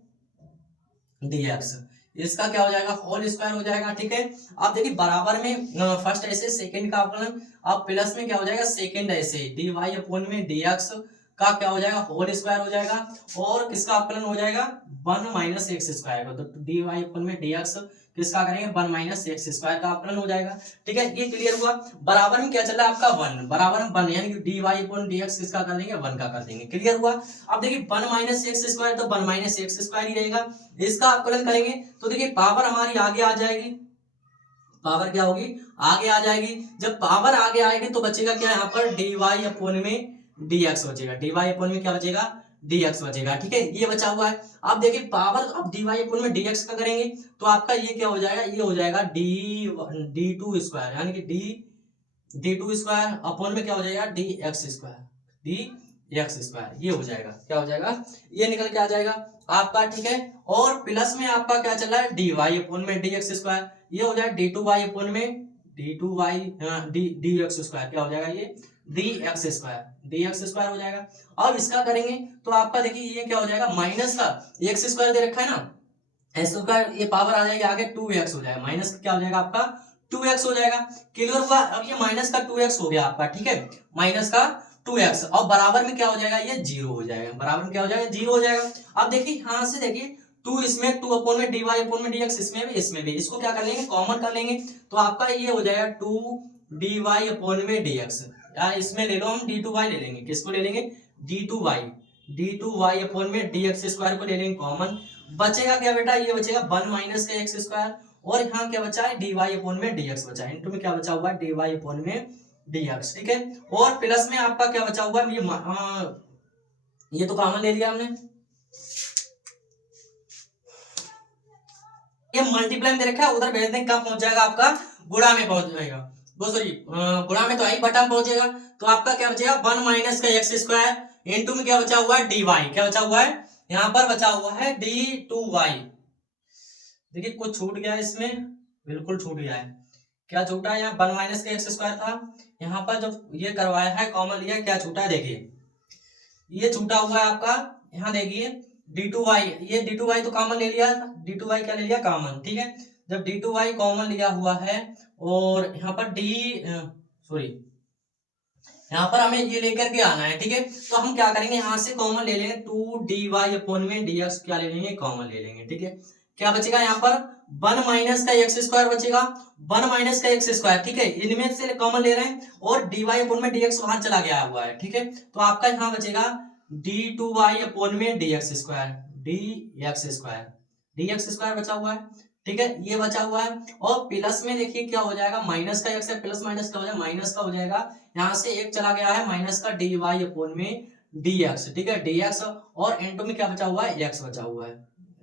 dx, इसका क्या हो जाएगा होल स्क्वायर हो जाएगा, ठीक है। अब देखिए बराबर में फर्स्ट ऐसे सेकंड का अवकलन, अब प्लस में क्या हो जाएगा सेकंड ऐसे dy अपॉन में dx का क्या हो जाएगा होल स्क्वायर हो जाएगा और किसका अवकलन हो जाएगा 1 माइनस एक्स स्क्वायर का, तो dy अपॉन में dx किसका करेंगे 1 माइनस एक्स स्क्वायर का अवकलन हो जाएगा, ठीक है। ये क्लियर हुआ। बराबर में क्या चल रहा है आपका 1, बराबर में 1 यानी कि dy अपॉन dx किसका कर देंगे 1 का कर देंगे, क्लियर हुआ। अब देखिए 1 माइनस एक्स स्क्वायर तो 1 माइनस एक्स स्क्वायर ही रहेगा, इसका अवकलन करेंगे तो देखिए पावर हमारी आगे आ जाएगी, पावर क्या होगी आगे आ जाएगी, जब पावर आगे आएगी तो बचेगा क्या यहाँ पर dy अपॉन में dx बचेगा, dy अपॉन में क्या बचेगा dx बचेगा, ठीक है, ये बचा हुआ है। अब देखिए पावर, अब dy अपॉन में dx का करेंगे तो आपका ये क्या हो जाएगा, ये हो जाएगा d2 स्क्वायर, यानी कि d2 स्क्वायर अपॉन में क्या हो जाएगा dx स्क्वायर, ये हो जाएगा, क्या हो जाएगा, ये निकल के आ जाएगा आपका, ठीक है। और प्लस में आपका क्या चल रहा है, dy अपॉन में dx स्क्वायर, ये हो जाएगा d2y अपॉन में d2y dx स्क्वायर, क्या हो जाएगा ये dx स्क्वायर हो जाएगा। अब इसका करेंगे तो आपका देखिए ये क्या हो जाएगा, माइनस का x स्क्वायर दे रखा है ना, x स्क्वायर, ये पावर आ जाएगा आगे 2x हो जाएगा, माइनस का क्या हो जाएगा आपका 2x हो जाएगा, क्लियर हुआ। अब ये माइनस का 2x हो गया आपका, ठीक है, माइनस का 2x, और बराबर में क्या हो जाएगा, ये 0 हो जाएगा, बराबर में क्या हो जाएगा 0 हो जाएगा। अब देखिए यहां से देखिए 2 इसमें, 2 अपॉन में dy अपॉन में dx, इसमें भी इसको क्या कर लेंगे, कॉमन कर लेंगे, तो आपका ये हो जाएगा 2 dy अपॉन में dx, या इसमें ले लो हम d2y ले लेंगे, किसको ले लेंगे d2y अपॉन में dx स्क्वायर को ले लेंगे कॉमन, बचेगा क्या बेटा, ये बचेगा 1 माइनस का x स्क्वायर, और यहाँ क्या बचा है dy अपॉन में dx बचा है, इनटू में क्या बचा हुआ है dy अपॉन में dx, ठीक है। और प्लस में आपका क्या बचा हुआ है, ये तो कॉमन ले लिया हमने, ये मल्टीप्लाई में दे रखा है, उधर भेज देंगे, कब पहुंच जाएगा आपका गुणा में पहुंच जाएगा, वो सॉरी गुणा में तो आई बटा में पहुंचेगा, तो आपका क्या बचेगा 1 माइनस का x स्क्वायर, इनटू में क्या बचा हुआ है dy, क्या बचा हुआ है, यहाँ पर बचा हुआ है d2y, देखिए कुछ छूट गया है इसमें, बिल्कुल छूट गया है, क्या छूटा है, यहाँ 1 माइनस का x स्क्वायर था, यहाँ पर जब ये करवाया है कॉमन लिया, क्या छूटा है देखिए, ये छूटा हुआ है आपका, यहाँ देखिए d2y, ये d2y तो कॉमन ले लिया, d2y क्या ले लिया कॉमन, ठीक है, जब d2y कॉमन लिया हुआ है, और यहाँ पर यहाँ पर हमें ये लेकर के आना है, ठीक है, तो हम क्या करेंगे, यहाँ से कॉमन ले लेंगे 2 dy अपॉन में dx, क्या ले लेंगे कॉमन ले लेंगे, ठीक है, क्या बचेगा यहाँ पर 1 माइनस का x स्क्वायर बचेगा, 1 माइनस का x स्क्वायर, ठीक है, इनमें से कॉमन ले रहे हैं, और dy अपॉन में dx बाहर चला गया हुआ है, ठीक है, तो आपका यहाँ बचेगा d2y अपॉन में dx स्क्वायर बचा हुआ है, ठीक है, ये बचा हुआ है। और प्लस में देखिए क्या हो जाएगा, माइनस का x है, प्लस माइनस का हो जाएगा, माइनस का हो जाएगा, यहाँ से एक चला गया है, माइनस का dy अपॉन में dx, ठीक है, dx, और इनटू में क्या बचा हुआ है x बचा हुआ है,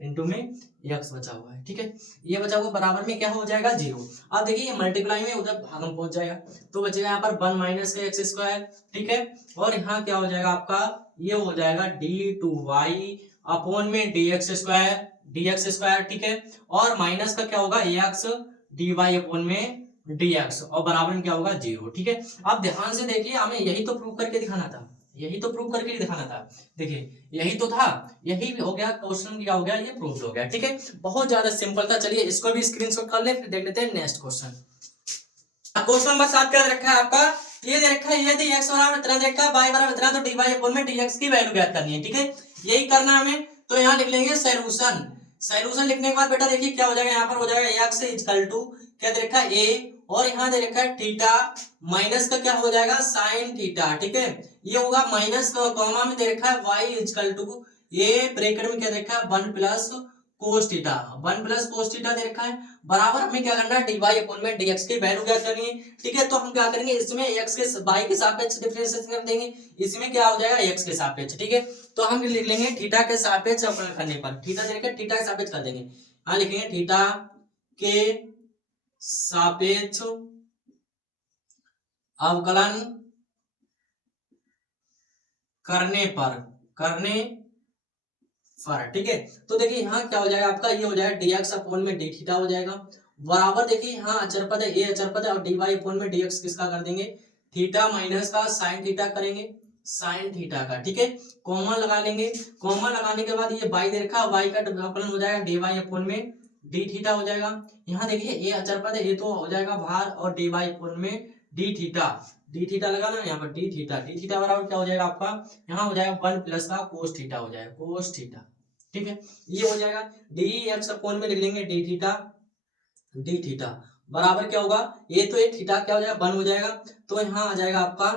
इनटू में x बचा हुआ है, ठीक है, ये बचा हुआ बराबर में क्या हो जाएगा 0। अब देखिए ये मल्टीप्लाई में उधर भाग में पहुंच जाएगा, तो बचेगा यहाँ पर 1 माइनस का x स्क्वायर, ठीक है, और यहाँ क्या हो जाएगा आपका, ये हो जाएगा d2y अपॉन में dx स्क्वायर, ठीक है, और माइनस का क्या होगा x dy अपॉन में dx, और बराबर में क्या होगा 0, ठीक है। अब ध्यान से देखिए, हमें यही तो प्रूव करके दिखाना था, देखिए यही तो था, यही हो गया क्वेश्चन, क्या हो गया, ये प्रूव हो गया, ठीक है, बहुत ज्यादा सिंपल था। चलिए इसको भी स्क्रीनशॉट कर ले, फिर देख लेते हैं नेक्स्ट क्वेश्चन। क्वेश्चन नंबर 7 क्या दे रखा है आपका, ये दे रखा है यदि x बराबर इतना दे रखा है, y बराबर इतना, तो dy अपॉन में dx की वैल्यू ज्ञात करनी है, ठीक है, यही करना है हमें। तो यहाँ लिख लेंगे सॉल्यूशन लिखने के बाद बेटा देखिए क्या हो जाएगा, यहाँ पर हो जाएगा x इक्वल टू क्या दे रखा है a, और यहाँ दे रखा है थीटा, माइनस का क्या हो जाएगा साइन थीटा, ठीक है, ये होगा माइनस कॉमा में दे रखा है y equal to a, bracket में क्या दे रखा है 1 प्लस कोस थीटा दे रखा है, बराबर हमें क्या करना है dy अपॉन में dx की वैल्यू ज्ञात करनी है, ठीक है। तो हम क्या करेंगे, इसमें x के y के सापेक्ष डिफरेंशिएट कर देंगे, इसमें क्या हो जाएगा x के सापेक्ष, ठीक है, तो हम लिख लेंगे थीटा के सापेक्ष अवकलन करने पर, थीटा दे रखा है थीटा के सापेक्ष कर देंगे, यहाँ लिखेंगे थीटा के सापेक्ष अवकलन करने पर, ठीक है। तो देखिए यहाँ क्या हो जाएगा आपका, ये हो जाएगा dx अपॉन में d थीटा हो जाएगा, बराबर देखिए यहाँ अचर पद है, a अचर पद है, और dy अपॉन में dx किसका कर देंगे, थीटा माइनस का साइन थीटा करेंगे, साइन थीटा का, ठीक है, कॉमन लगा लेंगे, कॉमन लगाने के बाद ये y दे रखा, y का अवकलन हो जाएगा dy अपॉन में d थीटा हो जाएगा, यहाँ देखिए a अचर पद है, ये तो हो जाएगा बाहर, और dy अपॉन में d थीटा लगाना, यहाँ पर d थीटा बराबर क्या हो जाएगा आपका, यहाँ हो जाएगा 1 प्लस का कोस थीटा हो जाएगा, कोस थीटा, ठीक है, ये हो जाएगा dx अपॉन में लिख लेंगे d थीटा बराबर क्या होगा, ये तो एक थीटा क्या हो जाएगा 1 हो जाएगा, तो यहाँ आ जाएगा आपका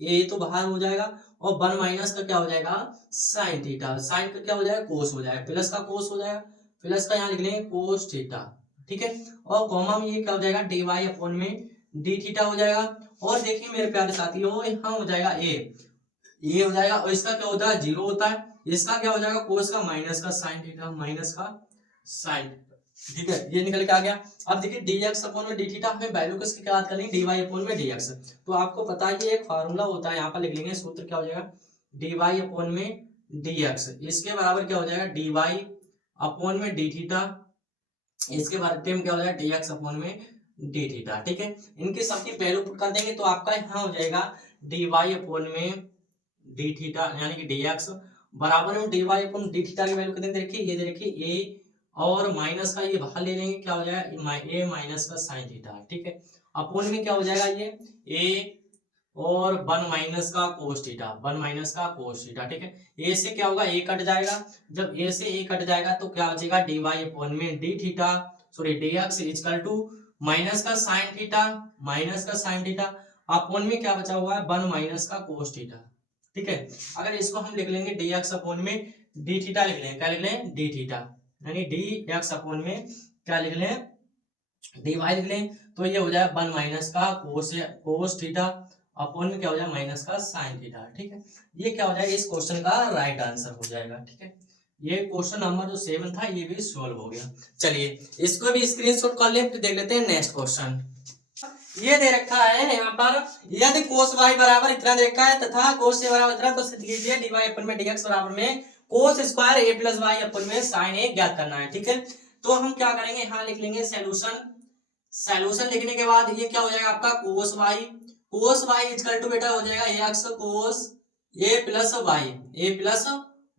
ये तो बाहर हो जाएगा, और 1 माइनस का क्या हो जाएगा साइन थीटा, साइन का क्या हो जाएगा कोस हो जाएगा, प्लस का कोस हो जाएगा, प्लस का यहाँ लिख लेंगे कोस थीटा, ठीक है, और कॉमा में ये क्या हो जाएगा dy अपॉन में d थीटा हो जाएगा, और देखिए मेरे प्यारे साथियों यहाँ हो जाएगा a हो जाएगा, और इसका क्या होता है 0 होता है, इसका क्या हो जाएगा कोस का माइनस का साइन थीटा, माइनस का साइन, ठीक है, ये निकल के आ गया। अब देखिए dx अपॉन में d थीटा, हमें वैल्यू किसकी याद करनी, dy अपॉन में dx। तो आपको पता है ये एक फार्मूला होता है, यहाँ पर लिख लेंगे सूत्र क्या हो जाएगा dy अपॉन में dx, इसके बराबर क्या हो जाएगा dy अपॉन में d थीटा, इसके बारे में क्या हो जाएगा dx अपॉन में d थीटा, ठीक है। इनके सबकी वैल्यू पुट कर देंगे तो आपका यहाँ हो जाएगा dy अपॉन में d थीटा यानी कि dx बराबर में dy अपॉन d थीटा की वैल्यू कितनी दे रखी है, ये दे रखी है a, और माइनस का ये बाहर ले लेंगे क्या हो जाएगा a माइनस का साइन थीटा, ठीक है। अपॉन में क्या हो जाएगा ये a और 1 माइनस का कोस थीटा, 1 माइनस का कोस थीटा, ठीक है। a से क्या होगा a कट जाएगा, जब a से a कट जाएगा तो क्या हो जाएगा dy अपॉन में d theta sorry dx equal to minus का साइन थीटा, माइनस का साइन थीटा अपॉन में क्या बचा हुआ है 1 माइनस का कोस थीटा, ठीक है। अगर इसको हम लिख लेंगे dx अपॉन में d थीटा लिख लेंगे, क्या लिख लें d थीटा, यानी dx अपॉन में क्या लिख लें dy लिख लें, तो ये हो जाएगा 1 माइनस का कोस थीटा अपॉन में क्या हो जाएगा माइनस का साइन थीटा, ठीक है। ये क्या हो जाएगा इस क्वेश्चन का राइट आंसर हो जाएगा, ठीक है। ये क्वेश्चन नंबर जो 7 था ये भी सॉल्व हो गया। चलिए इसको भी स्क्रीनशॉट कर लें, फिर देख लेते हैं नेक्स्ट क्वेश्चन। ये दे रखा है यहाँ पर यदि कोस y बराबर इतना दे रखा है तथा कोस a बराबर इतना, तो सिद्ध कीजिए dy अपॉन में dx बराबर में cos square a plus y upon में साइन a ज्ञात करना है, ठीक है। तो हम क्या करेंगे यहाँ लिख लेंगे सॉल्यूशन, सॉल्यूशन लिखने के बाद ये क्या हो जाएगा आपका कोस y इक्वल टू बेटा हो जाएगा x cos a plus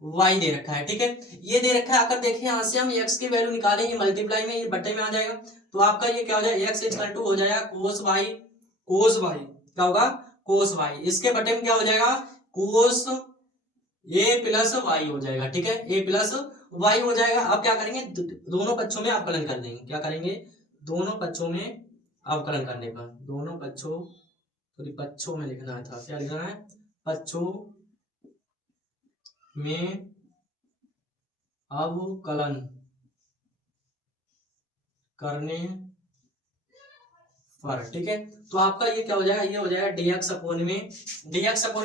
why they रखा है, ठीक है। ये दे रखा है, अगर देखिए यहाँ से हम x की वैल्यू निकालेंगे मल्टीप्लाई में ये बट्टे में आ जाएगा, तो आपका ये क्या हो जाएगा x इक्वल टू हो जाएगा कोस वाई क्या होगा कोस वाई, इसके बट्टे में क्या हो जाएगा कोस a प्लस वाई हो जाएगा, ठीक है, a प्लस वाई हो जाएगा। अब क्या करेंगे दोनों पक्षों में अवकलन कर देंगे, क्या करेंगे दोनों पक्षों में अवकलन करने पर, दोनों पक्षों में लिखना था, क्या लिखना है पक्षों में अवकलन करने पर, ठीक है। तो आपका ये क्या हो जाएगा ये हो जाएगा dx अपॉन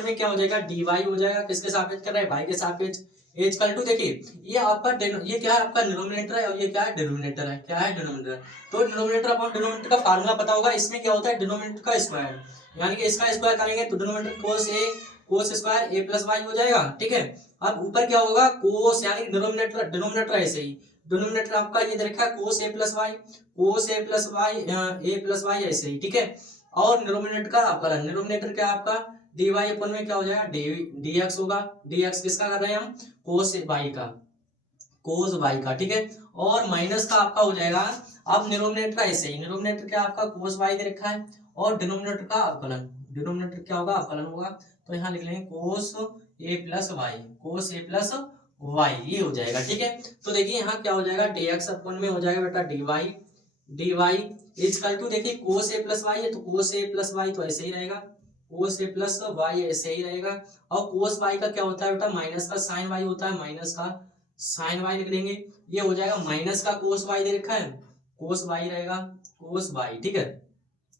में क्या हो जाएगा dy हो जाएगा, किसके सापेक्ष कर रहा है भाई के सापेक्ष, इक्वल टू देखिए ये आपका ये क्या है आपका डिनोमिनेटर है और ये क्या है डिनोमिनेटर है, क्या है डिनोमिनेटर, तो डिनोमिनेटर अपॉन डिनोमिनेटर का फार्मूला पता होगा, इसमें क्या होता है डिनोमिनेटर का स्क्वायर, यानी कि इसका स्क्वायर करेंगे तो denominator cos square a plus y हो जाएगा, ठीक है। अब ऊपर क्या होगा कोस, यानी डिनोमिनेटर ऐसे ही डिनोमिनेटर आपका ये दे रखा है कोस a प्लस वाई ऐसे ही, ठीक है। और डिनोमिनेटर का अवकलन, डिनोमिनेटर क्या आपका dy अपन में क्या हो जाएगा dx होगा, dx किसका कर रहे हैं हम कोस वाई का, ठीक है। और माइनस का आपका हो जाएगा, अब डिनोमिनेटर ऐसे ही, डिनोमिनेटर क्या आपका कोस वाई दे रखा है और डिनोमिनेटर का अवकलन, डिनोमिनेटर क्या होगा अवकलन होगा, तो यहाँ लिख लेंगे कोस a प्लस वाई ये हो जाएगा, ठीक है। तो देखिए यहाँ क्या हो जाएगा dx अपन में हो जाएगा बेटा dy इक्वल टू देखिए कोस a प्लस वाई है तो कोस a प्लस वाई तो ऐसे ही रहेगा, कोस a प्लस वाई ऐसे ही रहेगा, और कोस वाई का क्या होता है बेटा माइनस का साइन वाई होता है, माइनस का साइन वाई लिख लेंगे, ये हो जाएगा माइनस का कोस वाई दे रखा है कोस वाई रहेगा कोस वाई, ठीक है।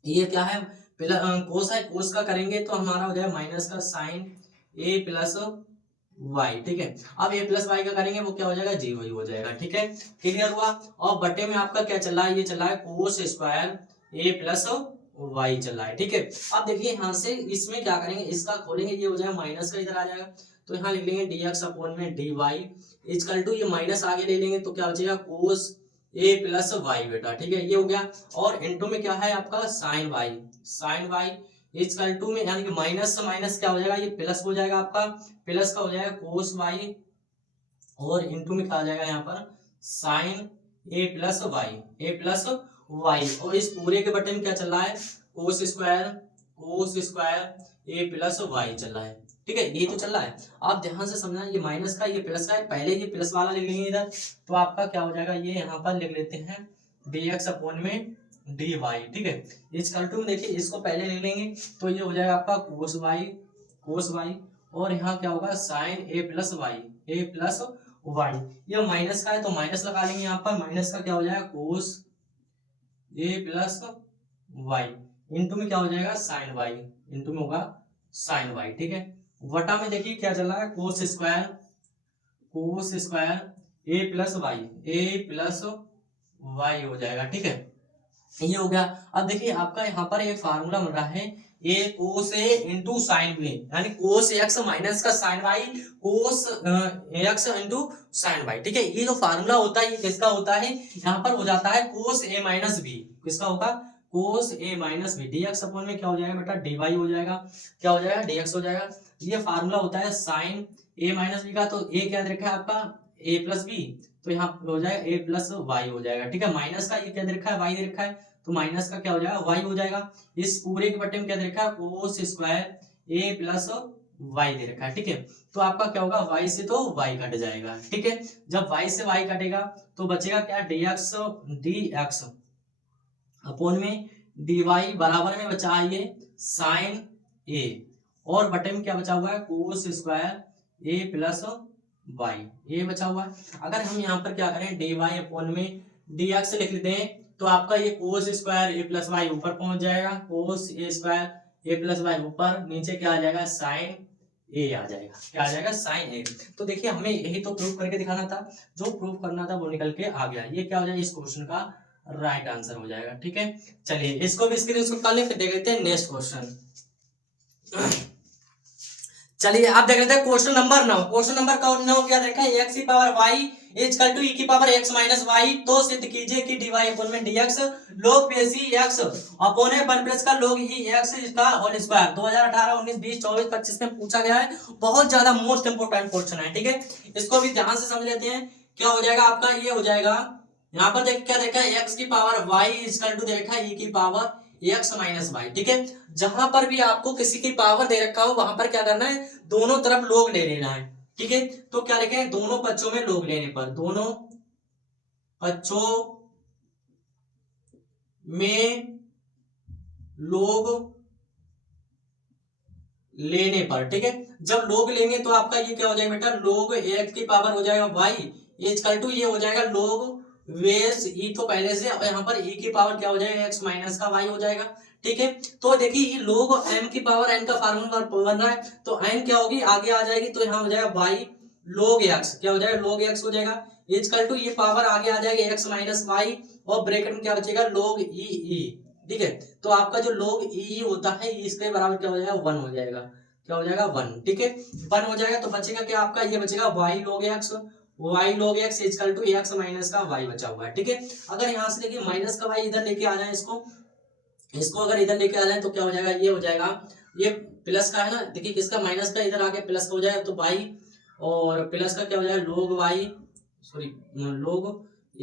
ये क्या है कोस है, कोस का करेंगे तो हमारा हो जाएगा माइनस का साइन a प्लस वाई, ठीक है। अब a प्लस वाई का करेंगे वो क्या हो जाएगा जी वही हो जाएगा, ठीक है, क्लियर हुआ। और बटे में आपका क्या चल रहा है ये चल रहा है cos square a plus y चल रहा है, ठीक है। अब देखिए यहाँ से इसमें क्या करेंगे इसका खोलेंगे ये हो जाएगा माइनस का इधर आ जाएगा, तो यहाँ लिख लेंगे dx अपॉन में dy इक्वल टू ये माइनस आगे ले लेंगे तो क्या हो जाएगा कोस a प्लस वाई बेटा, ठीक है, ये हो गया। और इनटू में क्या है आपका साइन वाई इक्वल टू में, यानी कि माइनस से माइनस क्या हो जाएगा ये प्लस हो जाएगा, आपका प्लस का हो जाएगा कोस वाई और इनटू में क्या आ जाएगा यहाँ पर साइन a प्लस वाई, और इस पूरे के बटे में क्या चल रहा है cos square a plus y चल रहा है, ठीक है, ये तो चल रहा है। आप ध्यान से समझना ये माइनस का ये प्लस का है, पहले ये प्लस वाला लिख लेंगे इधर, तो आपका क्या हो जाएगा ये यहाँ पर लिख लेते हैं dx अपॉन में dy, ठीक है। इस कल्टू में देखिए इसको पहले लिख लेंगे तो ये हो जाएगा आपका कोस वाई और यहाँ क्या होगा साइन a प्लस वाई, ये माइनस का है तो माइनस लगा लेंगे यहाँ पर, माइनस का क्या हो जाएगा कोस a प्लस वाई इंटू में क्या हो जाएगा साइन वाई, इंटू में होगा साइन वाई, ठीक है। वटा में देखिए क्या चल रहा है कोस कोस स्क्वायर ए प्लस वाई हो जाएगा। ठीक है, ये हो गया। अब देखिए आपका यहाँ पर एक फार्मूला मिल रहा है, a cos a into sine b, यानी कोस एक्स माइनस का sine y, cos x into sine y. ठीक है, ये जो फार्मूला होता है ये किसका होता है, यहाँ पर हो जाता है कोस ए माइनस बी। किसका होगा, cos a minus b, dx upon में क्या हो जाएगा बेटा, डी वाई हो जाएगा। क्या हो जाएगा, डीएक्स हो जाएगा। ये फार्मूला होता है साइन ए माइनस बी का, तो ए क्या दे रखा है आपका, ए प्लस बी, तो यहाँ हो जाएगा ए प्लस वाई हो जाएगा। ठीक है, माइनस का ये क्या दे रखा है, वाई दे रखा है, तो माइनस का क्या हो जाएगा, वाई हो जाएगा। इस पूरे के बटे में क्या दे रखा है, cos square A plus why they रखा है। ठीक है, तो आपका क्या होगा, वाई से तो वाई कट जाएगा। ठीक है, जब वाई से वाई कटेगा तो बचेगा क्या, डीएक्स अपॉन में डी वाई बराबर में बचा ये साइन ए, और बटे में क्या बचा हुआ है, कोस स्क्वायर ए प्लस वाई, ये बचा हुआ है। अगर हम यहाँ पर क्या करें, डी वाई अपॉन में डीएक्स लिख लेते हैं, तो आपका ये कोस स्क्वायर ए प्लस वाई ऊपर पहुंच जाएगा, कोस ए स्क्वायर ए प्लस वाई ऊपर, नीचे क्या आ जाएगा, साइन ए आ जाएगा। क्या आ जाएगा, साइन ए। तो देखिए हमें यही तो प्रूफ करके दिखाना था, जो प्रूफ करना था वो निकल के आ गया। ये क्या हो जाएगा, इस क्वेश्चन का राइट आंसर हो जाएगा। ठीक है, चलिए इसको भी स्क्रीनशॉट कर ले, फिर देख लेते हैं नेक्स्ट क्वेश्चन। चलिए आप देख लेते हैं क्वेश्चन नंबर 9। क्वेश्चन नंबर 9 क्या देखा है, एक्स की पावर वाई इक्वल टू ई की पावर एक्स माइनस वाई, तो सिद्ध कीजिए कि डी वाई अपॉन में डीएक्स log बेस ई एक्स अपॉन है 1 प्लस का log ई एक्स का होल स्क्वायर 2018 19 20 24 25 में पूछा गया है। बहुत ज्यादा मोस्ट इंपोर्टेंट क्वेश्चन है। ठीक है, इसको भी ध्यान से समझ लेते हैं। क्या हो जाएगा आपका, ये हो जाएगा, यहाँ पर देख क्या देखा है, एक्स की पावर वाई इक्वल टू देखा है ई की पावर एक्स माइनस वाई। ठीक है, जहां पर भी आपको किसी की पावर दे रखा हो वहां पर क्या करना है, दोनों तरफ लोग ले लेना है। ठीक है, तो क्या लिखे, दोनों पक्षों में लोग लेने पर, दोनों पक्षों में लोग लेने पर। ठीक है, जब लोग लेंगे तो आपका ये क्या हो जाएगा बेटा, लोग एक्स की पावर हो जाएगा वाई इक्वल टू ये हो जाएगा लोग वेस ई, तो पहले से, और यहाँ पर ई की पावर क्या हो जाएगा, एक्स माइनस का वाई हो जाएगा। ठीक है, तो देखिए ये लोग एम की पावर एन का फार्मूला बन रहा है, तो एन क्या होगी, आगे आ जाएगी, तो यहाँ हो जाएगा वाई लोग एक्स, क्या हो जाएगा, लोग एक्स हो जाएगा इक्वल टू ये पावर आगे आ जाएगी एक्स माइनस वाई, और ब्रैकेट में क्या बचेगा, लोग ई। ठीक है, तो आपका जो लोग ई होता है इसके बराबर क्या हो जाएगा, 1 हो जाएगा। क्या हो जाएगा, 1। ठीक है, 1 हो जाएगा, तो बचेगा क्या आपका, ये बचेगा y log x equal to x minus का वाई बचा हुआ है। ठीक है, अगर यहाँ से देखिए माइनस का वाई इधर लेके आ जाए, इसको अगर इधर लेके आ जाए तो क्या हो जाएगा, ये हो जाएगा, ये प्लस का है ना, देखिए किसका माइनस का इधर आके प्लस का हो जाएगा, तो वाई, और प्लस का क्या हो जाएगा, लोग वाई, सॉरी लोग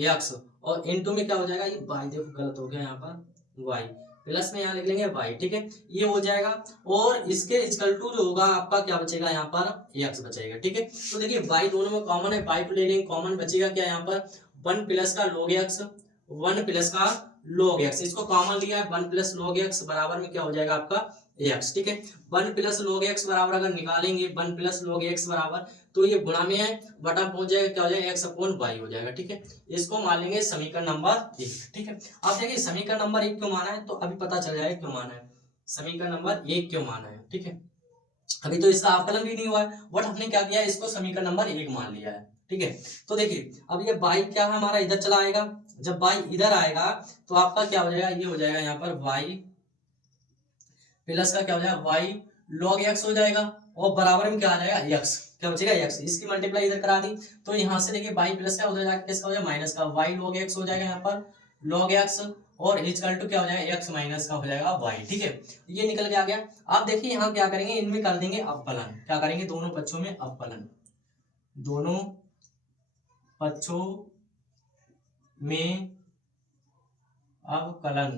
एक्स, और इनटू में क्या हो जाएगा, ये वाई, देखो गलत हो गया यहाँ पर, वाई प्लस में यहाँ लिख लेंगे वाई। ठीक है, ये हो जाएगा, और इसके इक्वल टू जो होगा आपका क्या बचेगा, यहाँ पर एक्स बचेगा। ठीक है, तो देखिए वाई दोनों में कॉमन है, वाई को ले लेंगे कॉमन, बचेगा क्या यहाँ पर 1 प्लस का log x, 1 प्लस का log x, इसको कॉमन लिया है, 1 प्लस log x बराबर में क्या हो जाएगा आपका x। ठीक है, 1 प्लस log x बराबर अगर निकालेंगे 1 प्लस log x बराबर, तो ये गुणा में है, बटा पहुंच जाएगा, क्या हो जाएगा, x अपॉन वाई हो जाएगा। ठीक है, इसको मान लेंगे समीकरण नंबर 1। ठीक है, अब देखिए समीकरण नंबर 1 क्यों माना है, तो अभी पता चल जाएगा क्यों माना है, समीकरण नंबर 1 क्यों माना है। ठीक है, अभी तो इसका अवकलन भी नहीं हुआ है, बट हमने क्या किया है, इसको समीकरण नंबर 1 मान लिया है। ठीक है, तो देखिए अब ये बाई क्या है हमारा, इधर चला आएगा, जब बाई इधर आएगा तो आपका क्या हो जाएगा, ये हो जाएगा यहाँ पर वाई प्लस का क्या हो जाएगा, वाई log x हो जाएगा, और बराबर में क्या आ जाएगा, x, क्या बचेगा x, इसकी मल्टीप्लाई इधर करा दी, तो यहाँ से देखिए बाई प्लस का उधर जाकर किसका हो जाएगा, माइनस का, y log x हो जाएगा यहाँ पर log x, और इक्वल टू क्या हो जाएगा, x माइनस का हो जाएगा y। ठीक है, ये निकल के आ गया। अब देखिए यहाँ क्या करेंगे, इनमें कर देंगे अवकलन, क्या करेंगे, दोनों पक्षों में अवकलन, दोनों पक्षों में अवकलन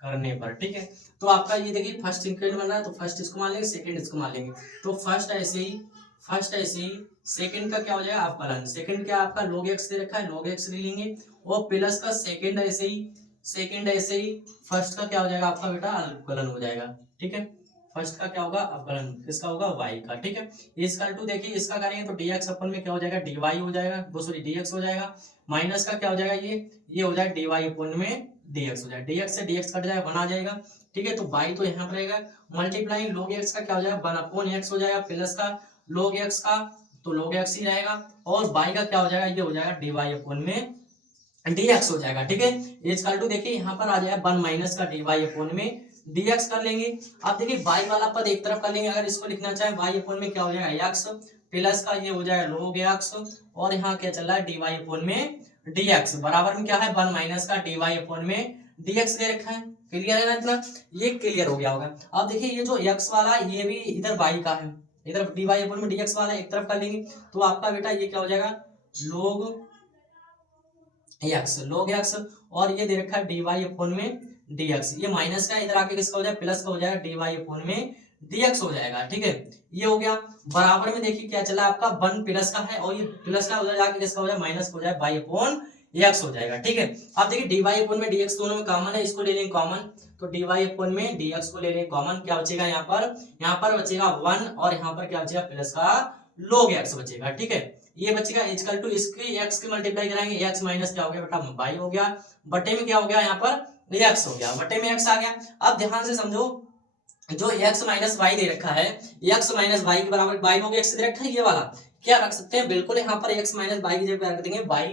करने पर। ठीक है, तो आपका ये देखिए फर्स्ट इक्वेशन बन रहा है, तो फर्स्ट इसको मान लेंगे, सेकंड इसको मान लेंगे, तो फर्स्ट ऐसे ही सेकंड का क्या हो जाएगा, अवकलन, सेकंड क्या आपका log x दे रखा है, log x ले लेंगे, और प्लस का सेकंड ऐसे ही फर्स्ट का क्या हो जाएगा आपका बेटा, अवकलन हो जाएगा। ठीक है, फर्स्ट का क्या होगा, अवकलन किसका होगा, y का। ठीक है, इसका टू देखिए इसका करेंगे तो dx अपन में क्या हो जाएगा, dy हो जाएगा, वो सॉरी dx हो जाएगा, माइनस का क्या हो जाएगा, ये हो जाएगा dy अपन में dx हो जाएगा, dx से dx कट जाएगा, 1 आ जाएगा। ठीक है, तो y तो यहाँ पर रहेगा, मल्टीप्लाइंग log x का क्या हो जाएगा, 1 अपॉन x हो जाएगा, प्लस का log x का तो log x ही रहेगा। और y का क्या हो जाएगा, ये हो जाएगा dy अपॉन में dx हो जाएगा। ठीक है, इजकल टू देखिए यहाँ पर आ जाएगा 1 माइनस का dy अपॉन में dx कर लेंगे। अब देखिए y वाला पद एक तरफ कर लेंगे, अगर इसको लिखना चाहे y अपॉन में क्या हो जाएगा x प्लस का ये हो जाएगा log x, और यहाँ क्या चल रहा है dy अपॉन में dx बराबर में क्या है 1 माइनस का dy अपॉन में dx दे रखा है। क्लियर है ना, इतना ये क्लियर हो गया होगा। अब देखिए ये जो x वाला ये भी इधर y का है, इधर dy अपॉन में dx वाला एक तरफ कर लेंगे, तो आपका बेटा ये क्या हो जाएगा log x, और ये दे रखा है dy अपॉन में dx, ये माइनस का इधर आके किसका हो जाएगा प्लस का हो जाएगा dy अपॉन में dx हो जाएगा। ठीक है, ये हो गया। बराबर में देखिए क्या चला आपका 1 प्लस का है, और ये प्लस का उधर जाके किसका हो जाएगा माइनस हो जाएगा y अपॉन x हो जाएगा। ठीक है, अब देखिए dy अपॉन में dx दोनों में कॉमन है, इसको ले लेंगे कॉमन, तो dy अपॉन में dx को ले लेंगे कॉमन, क्या बचेगा यहाँ पर बचेगा 1, और यहाँ पर क्या बचेगा प्लस का log x बचेगा। ठीक है, ये बचेगा इक्वल टू इसके x के मल्टीप्लाई कराएंगे, x माइनस क्या हो गया बेटा y हो गया, बटे में क्या हो गया यहाँ पर x हो गया, बटे में x आ गया। अब ध्यान से समझो, जो x माइनस वाई दे रखा है, x माइनस वाई के बराबर y लोग x दे रखा है, ये वाला क्या रख सकते हैं, बिल्कुल यहाँ पर x माइनस वाई की जगह रख देंगे y,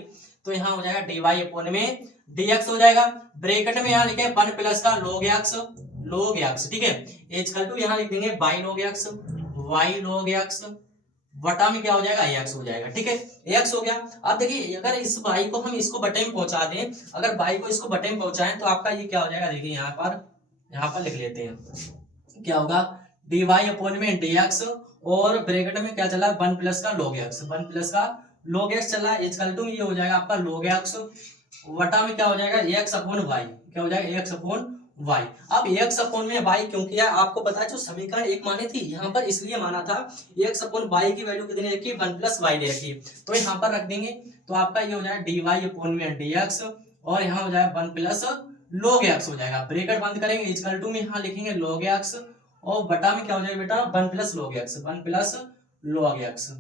तो यहाँ हो जाएगा dy अपॉन में dx हो जाएगा। ब्रैकेट में यहाँ लिखे 1 प्लस का log x, ठीक है, इक्वल टू यहाँ लिख देंगे y log x बटा में क्या हो जाएगा x हो जाएगा। ठीक है, x हो गया। अब देखिए अगर इस y को हम इसको बटे में पहुंचा दें, अगर y को इसको बटे में पहुंचाएं तो आपका ये क्या हो जाएगा, देखिए यहाँ पर लिख लेते हैं, क्या होगा dy अपॉन में dx, और ब्रैकेट में क्या चला 1 प्लस का log x चला, इक्वल टू ये हो जाएगा आपका log x वटा में क्या हो जाएगा x अपॉन y, क्या हो जाएगा x अपॉन y। अब x अपॉन में y क्यों किया, आपको पता है जो समीकरण एक मानी थी यहाँ पर इसलिए माना था, x अपॉन y की वैल्यू कितनी रखी 1 प्लस y दे रखी, तो यहाँ पर रख देंगे, तो आपका ये हो जाएगा dy अपॉन में dx, और यहाँ हो जाएगा 1 प्लस log x हो जाएगा। ब्रैकेट बंद करेंगे, इक्वल टू में यहाँ लिखेंगे log x, और बटा में क्या हो जाएगा बेटा 1 प्लस log x।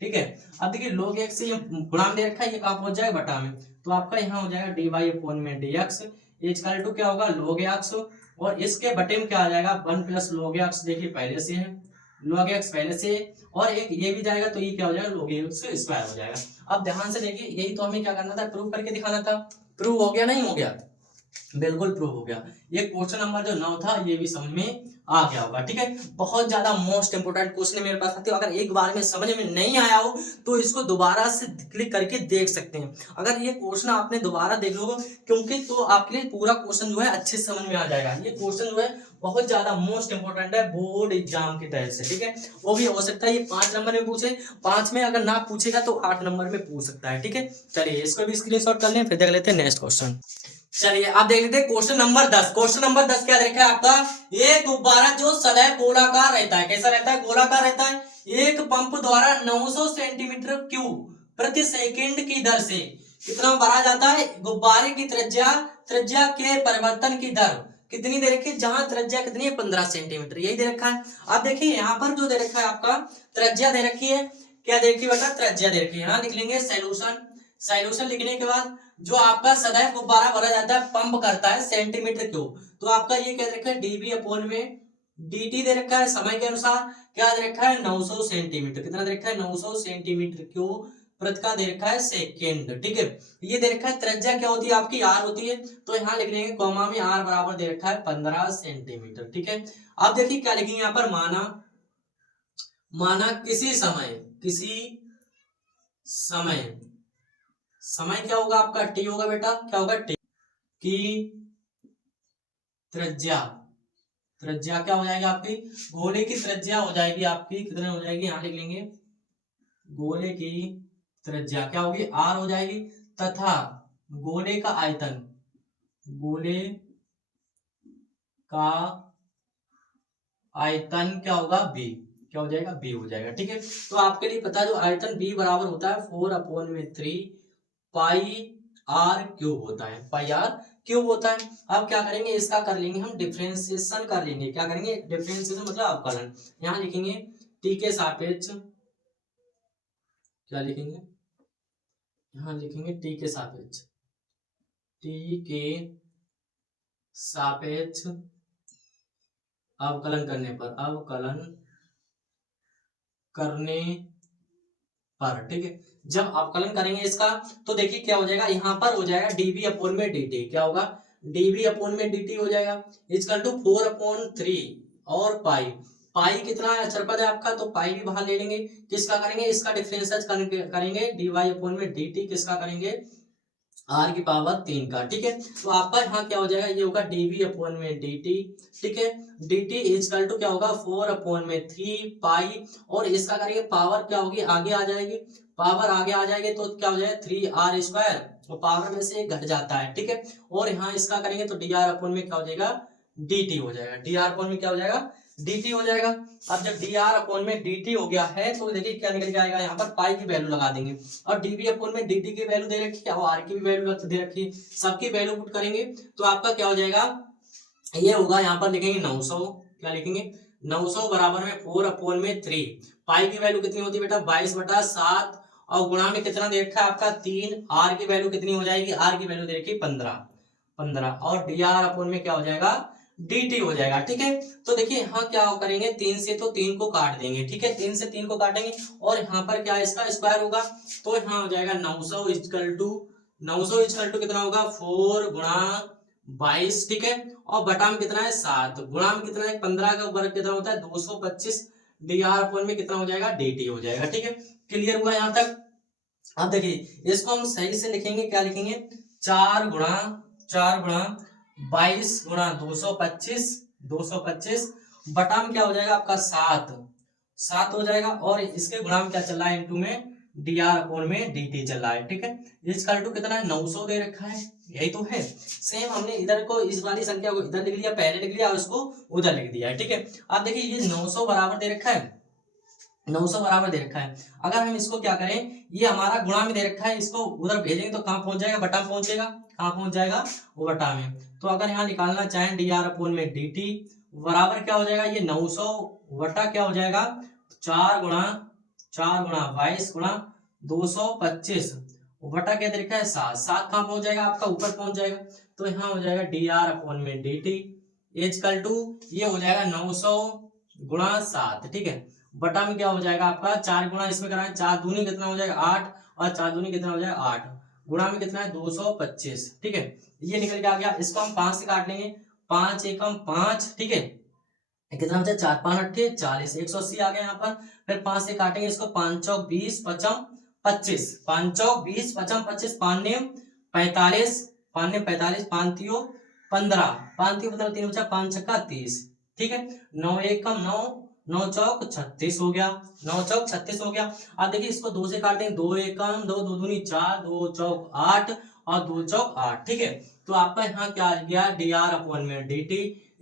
ठीक है, अब देखिए log x से ये गुणा में दे रखा है, ये कहाँ पहुंच जाएगा बटा में, तो आपका यहाँ हो जाएगा dy अपॉन में dx इक्वल टू क्या होगा log x, और इसके बटे में क्या आ जाएगा 1 प्लस log x, देखिए पहले से है log x पहले से, और एक ये भी जाएगा तो ये क्या हो जाएगा log x स्क्वायर हो जाएगा। अब ध्यान से देखिए, यही तो हमें क्या करना था, प्रूव करके दिखाना था। प्रूव हो गया नहीं हो गया, बिल्कुल प्रूव हो गया। ये क्वेश्चन नंबर जो 9 था ये भी समझ में आ गया होगा। ठीक है, बहुत ज्यादा मोस्ट इंपोर्टेंट क्वेश्चन मेरे पास आते हो, अगर एक बार में समझ में नहीं आया हो तो इसको दोबारा से क्लिक करके देख सकते हैं। अगर ये क्वेश्चन आपने दोबारा देख लोगे, क्योंकि तो आपके लिए पूरा क्वेश्चन जो है अच्छे से समझ में आ जाएगा। ये क्वेश्चन जो है बहुत ज्यादा मोस्ट इंपोर्टेंट है बोर्ड एग्जाम के तहत से। ठीक है, वो भी हो सकता है ये 5 नंबर में पूछे, 5 में अगर ना पूछेगा तो 8 नंबर में पूछ सकता है। ठीक है, चलिए इसको भी स्क्रीनशॉट कर लें, फिर देख लेते हैं नेक्स्ट क्वेश्चन। चलिए आप देख लेते हैं क्वेश्चन नंबर 10। क्वेश्चन नंबर 10 क्या देखा है आपका, एक गुब्बारा जो सदैव गोलाकार रहता है, कैसा रहता है, गोलाकार रहता है, एक पंप द्वारा 900 सेंटीमीटर क्यूब प्रति सेकंड की दर से कितना भरा जाता है। गुब्बारे की त्रिज्या के परिवर्तन की दर कितनी दे रखी है, जहां त्रिज्या कितनी है 15 सेंटीमीटर, यही दे रखा है। अब देखिए यहाँ पर जो दे रखा है आपका त्रिज्या दे रखी है, क्या दे रखी है बेटा, त्रिज्या दे रखी है। यहाँ लिख लेंगे सॉल्यूशन लिखने के बाद जो आपका सदैव गुब्बारा भरा जाता है पंप करता है सेंटीमीटर क्यूब, तो आपका ये क्या रखा है डीबी अपॉन में dt दे रखा है, समय के अनुसार क्या दे रखा है 900 सेंटीमीटर, कितना दे रखा है 900 सेंटीमीटर क्यूब प्रति का दे रखा है सेकेंड। ठीक है, ये दे रखा है त्रिज्या क्या होती है आपकी r होती है, तो यहाँ लिख लेंगे कॉमा में r बराबर दे रखा है 15 सेंटीमीटर। ठीक है, अब देखिए क्या लिखेंगे यहाँ पर, माना किसी समय क्या होगा आपका t होगा बेटा, क्या होगा t की त्रिज्या क्या हो जाएगी आपकी, गोले की त्रिज्या हो जाएगी आपकी, कितने हो जाएगी, यहाँ लिख लेंगे गोले की त्रिज्या क्या होगी r हो जाएगी, तथा गोले का आयतन क्या होगा b, क्या हो जाएगा b हो जाएगा। ठीक है, तो आपके लिए पता है जो आयतन b बराबर होता है 4/3 पाई r क्यूब होता है, पाई r क्यूब होता है। अब क्या करेंगे, इसका कर लेंगे हम डिफरेंशिएशन कर लेंगे, क्या करेंगे डिफरेंशिएशन मतलब अवकलन। यहाँ लिखेंगे t के सापेक्ष, क्या लिखेंगे, यहाँ लिखेंगे t के सापेक्ष अवकलन करने पर, ठीक है। जब अवकलन करेंगे इसका तो देखिए क्या हो जाएगा, यहाँ पर हो जाएगा dv अपॉन में dt, क्या होगा dv अपॉन में dt हो जाएगा इक्वल टू 4/3 और पाई, पाई कितना है अक्षरपद है आपका, तो पाई भी बाहर ले लेंगे, किसका करेंगे इसका डिफरेंशियल करेंगे dy अपॉन में dt, किसका करेंगे r की पावर 3 का, ठीक है। तो आपका यहाँ क्या हो जाएगा, ये होगा dv अपॉन में dt, ठीक है। dt इक्वल टू क्या होगा 4/3 पाई, और इसका करेंगे पावर क्या होगी आगे आ जाएगी, पावर आगे आ जाएगी तो क्या हो जाएगा 3r², तो पावर में से घट जाता है, ठीक है। और यहाँ इसका करेंगे तो dr अपॉन में क्या हो जाएगा dt हो जाएगा, dr अपॉन में क्या हो जाएगा dt हो जाएगा। अब जब dr अपॉन में dt हो गया है तो देखिए क्या निकल के आएगा, यहाँ पर पाई की वैल्यू लगा देंगे, और dv अपॉन में dt की वैल्यू दे रखी है और r की भी वैल्यू दे रखी है, सबकी वैल्यू पुट करेंगे तो आपका क्या हो जाएगा, ये होगा यहाँ पर लिखेंगे 900, क्या लिखेंगे 900 बराबर में 4/3, पाई की वैल्यू कितनी होती है बेटा 22/7, और गुणा में कितना दे रखा है आपका 3, आर की वैल्यू कितनी हो जाएगी, आर की वैल्यू दे रखी है 15, और dr अपॉन में क्या हो जाएगा dt हो जाएगा, ठीक है। तो देखिए यहाँ क्या करेंगे 3 से तो 3 को काट देंगे, ठीक है, 3 से 3 को काटेंगे और यहाँ पर क्या इसका स्क्वायर होगा, तो यहाँ हो जाएगा 900 इक्वल टू कितना होगा 4 गुणा 22, ठीक है, और बटा में कितना है 7, गुणा में कितना है 15 का वर्ग कितना होता है 225, dr अपॉन में कितना हो जाएगा dt हो जाएगा, ठीक है। क्लियर हुआ यहाँ तक। अब देखिए इसको हम सही से लिखेंगे, क्या लिखेंगे 4 गुणा 22 गुणा 225 बटा में क्या हो जाएगा आपका 7 हो जाएगा, और इसके गुणा में क्या चल रहा है इनटू में dr अपॉन में dt चल रहा है, ठीक है। इक्वल टू कितना है 900 दे रखा है, यही तो है। सेम हमने इधर को इस वाली संख्या को इधर लिख लिया, पहले लिख लिया और इसको उधर लिख दिया है, ठीक है। अब देखिए ये 900 बराबर दे रखा है, 900 बराबर दे रखा है, अगर हम इसको क्या करें, ये हमारा गुणा में दे रखा है, इसको उधर भेजेंगे तो कहाँ पहुंच जाएगा बटा में पहुंचेगा, कहाँ पहुंच जाएगा वो बटा में। तो अगर यहाँ निकालना चाहें dr अपॉन में dt बराबर क्या हो जाएगा, ये 900 बटा क्या हो जाएगा 4 गुणा 22 गुणा 225 बटा क्या दे रखा है 7 कहाँ पहुंच जाएगा आपका ऊपर पहुंच जाएगा, तो यहाँ हो जाएगा dr अपॉन में dt इक्वल टू ये हो जाएगा 900 गुणा 7, ठीक है, बटा में क्या हो जाएगा आपका 4 गुणा इसमें कराएं, 4 दूनी कितना हो जाएगा 8, और 4 दूनी कितना हो जाएगा 8, गुणा में कितना है 225, ठीक है। ये निकल के आ गया, इसको हम 5 से काट लेंगे, 5 एकम 5, ठीक है, कितना बचा 4 5 8 40, 180 आ गया यहाँ पर। फिर 5 से काटेंगे इसको, 5 चौक 20 पचम 25, 5 चौक 20 पचम 25, 5 नेम 45, 5 नेम 45, 5 तियो 15, 5 तियो मतलब 3 बचा 5 छक्का 30, ठीक है। 9 एकम 9, 9 चौक 36 हो गया, 9 चौक 36 हो गया। अब देखिए इसको 2 से काट देंगे, 2 एकम 2, 2 दूनी 4, 2 चौक 8 और 2 चौक 8, ठीक है। तो आपका यहाँ क्या आ गया dr अपॉन में dt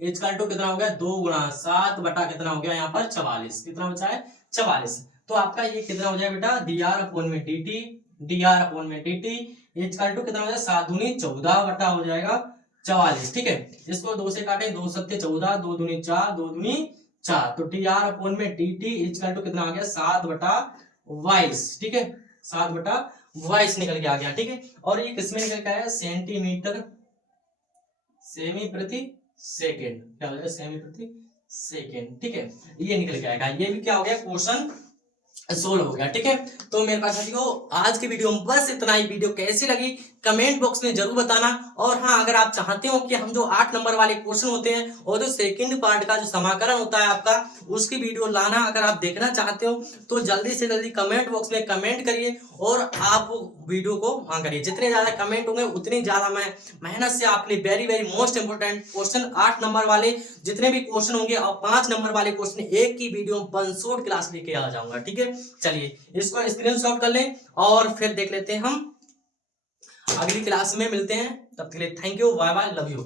इक्वल टू कितना हो गया 2 गुणा 7 बटा कितना हो गया यहाँ पर 44, कितना बचा है 44। तो आपका ये कितना हो जाएगा बेटा dr अपॉन में dt इक्वल टू कितना हो जाएगा 7 दूनी 14 बटा हो जाएगा 44, ठीक है। इसको 2 से काटें, 2 सत्ते 14, 2 दूनी 4, 2 दूनी 4, तो dr अपॉन में dt इक्वल टू कितना आ गया 7 बटा 22, ठीक है, 7 बटा 22 निकल के आ गया, ठीक है। और ये किसमें निकल के आया सेंटीमीटर सेमी प्रति सेकेंड, क्या हो जाएगा सेमी प्रति सेकेंड, ठीक है, ये निकल के आएगा। ये भी क्या हो गया क्वेश्चन सोल्व हो गया, ठीक है। तो मेरे पास साथियों आज की वीडियो में बस इतना ही। वीडियो कैसी लगी कमेंट बॉक्स में जरूर बताना, और हाँ अगर आप चाहते हो कि हम जो 8 नंबर वाले क्वेश्चन होते हैं और जो सेकंड पार्ट का जो समाकलन होता है आपका उसकी वीडियो लाना अगर आप देखना चाहते हो तो जल्दी से जल्दी कमेंट बॉक्स में कमेंट करिए और आप वीडियो को मांग करिए। जितने ज्यादा कमेंट होंगे उतनी ज्यादा मैं मेहनत से आपके लिए very very most important question 8 number वाले जितने भी क्वेश्चन होंगे और 5 नंबर वाले क्वेश्चन एक की वीडियो बंसोट क्लास लेके आ जाऊंगा, ठीक है। चलिए इसको स्क्रीनशॉट कर लें और फिर देख लेते हैं हम अगली क्लास में मिलते हैं। तब तक के लिए thank you, bye bye, love you.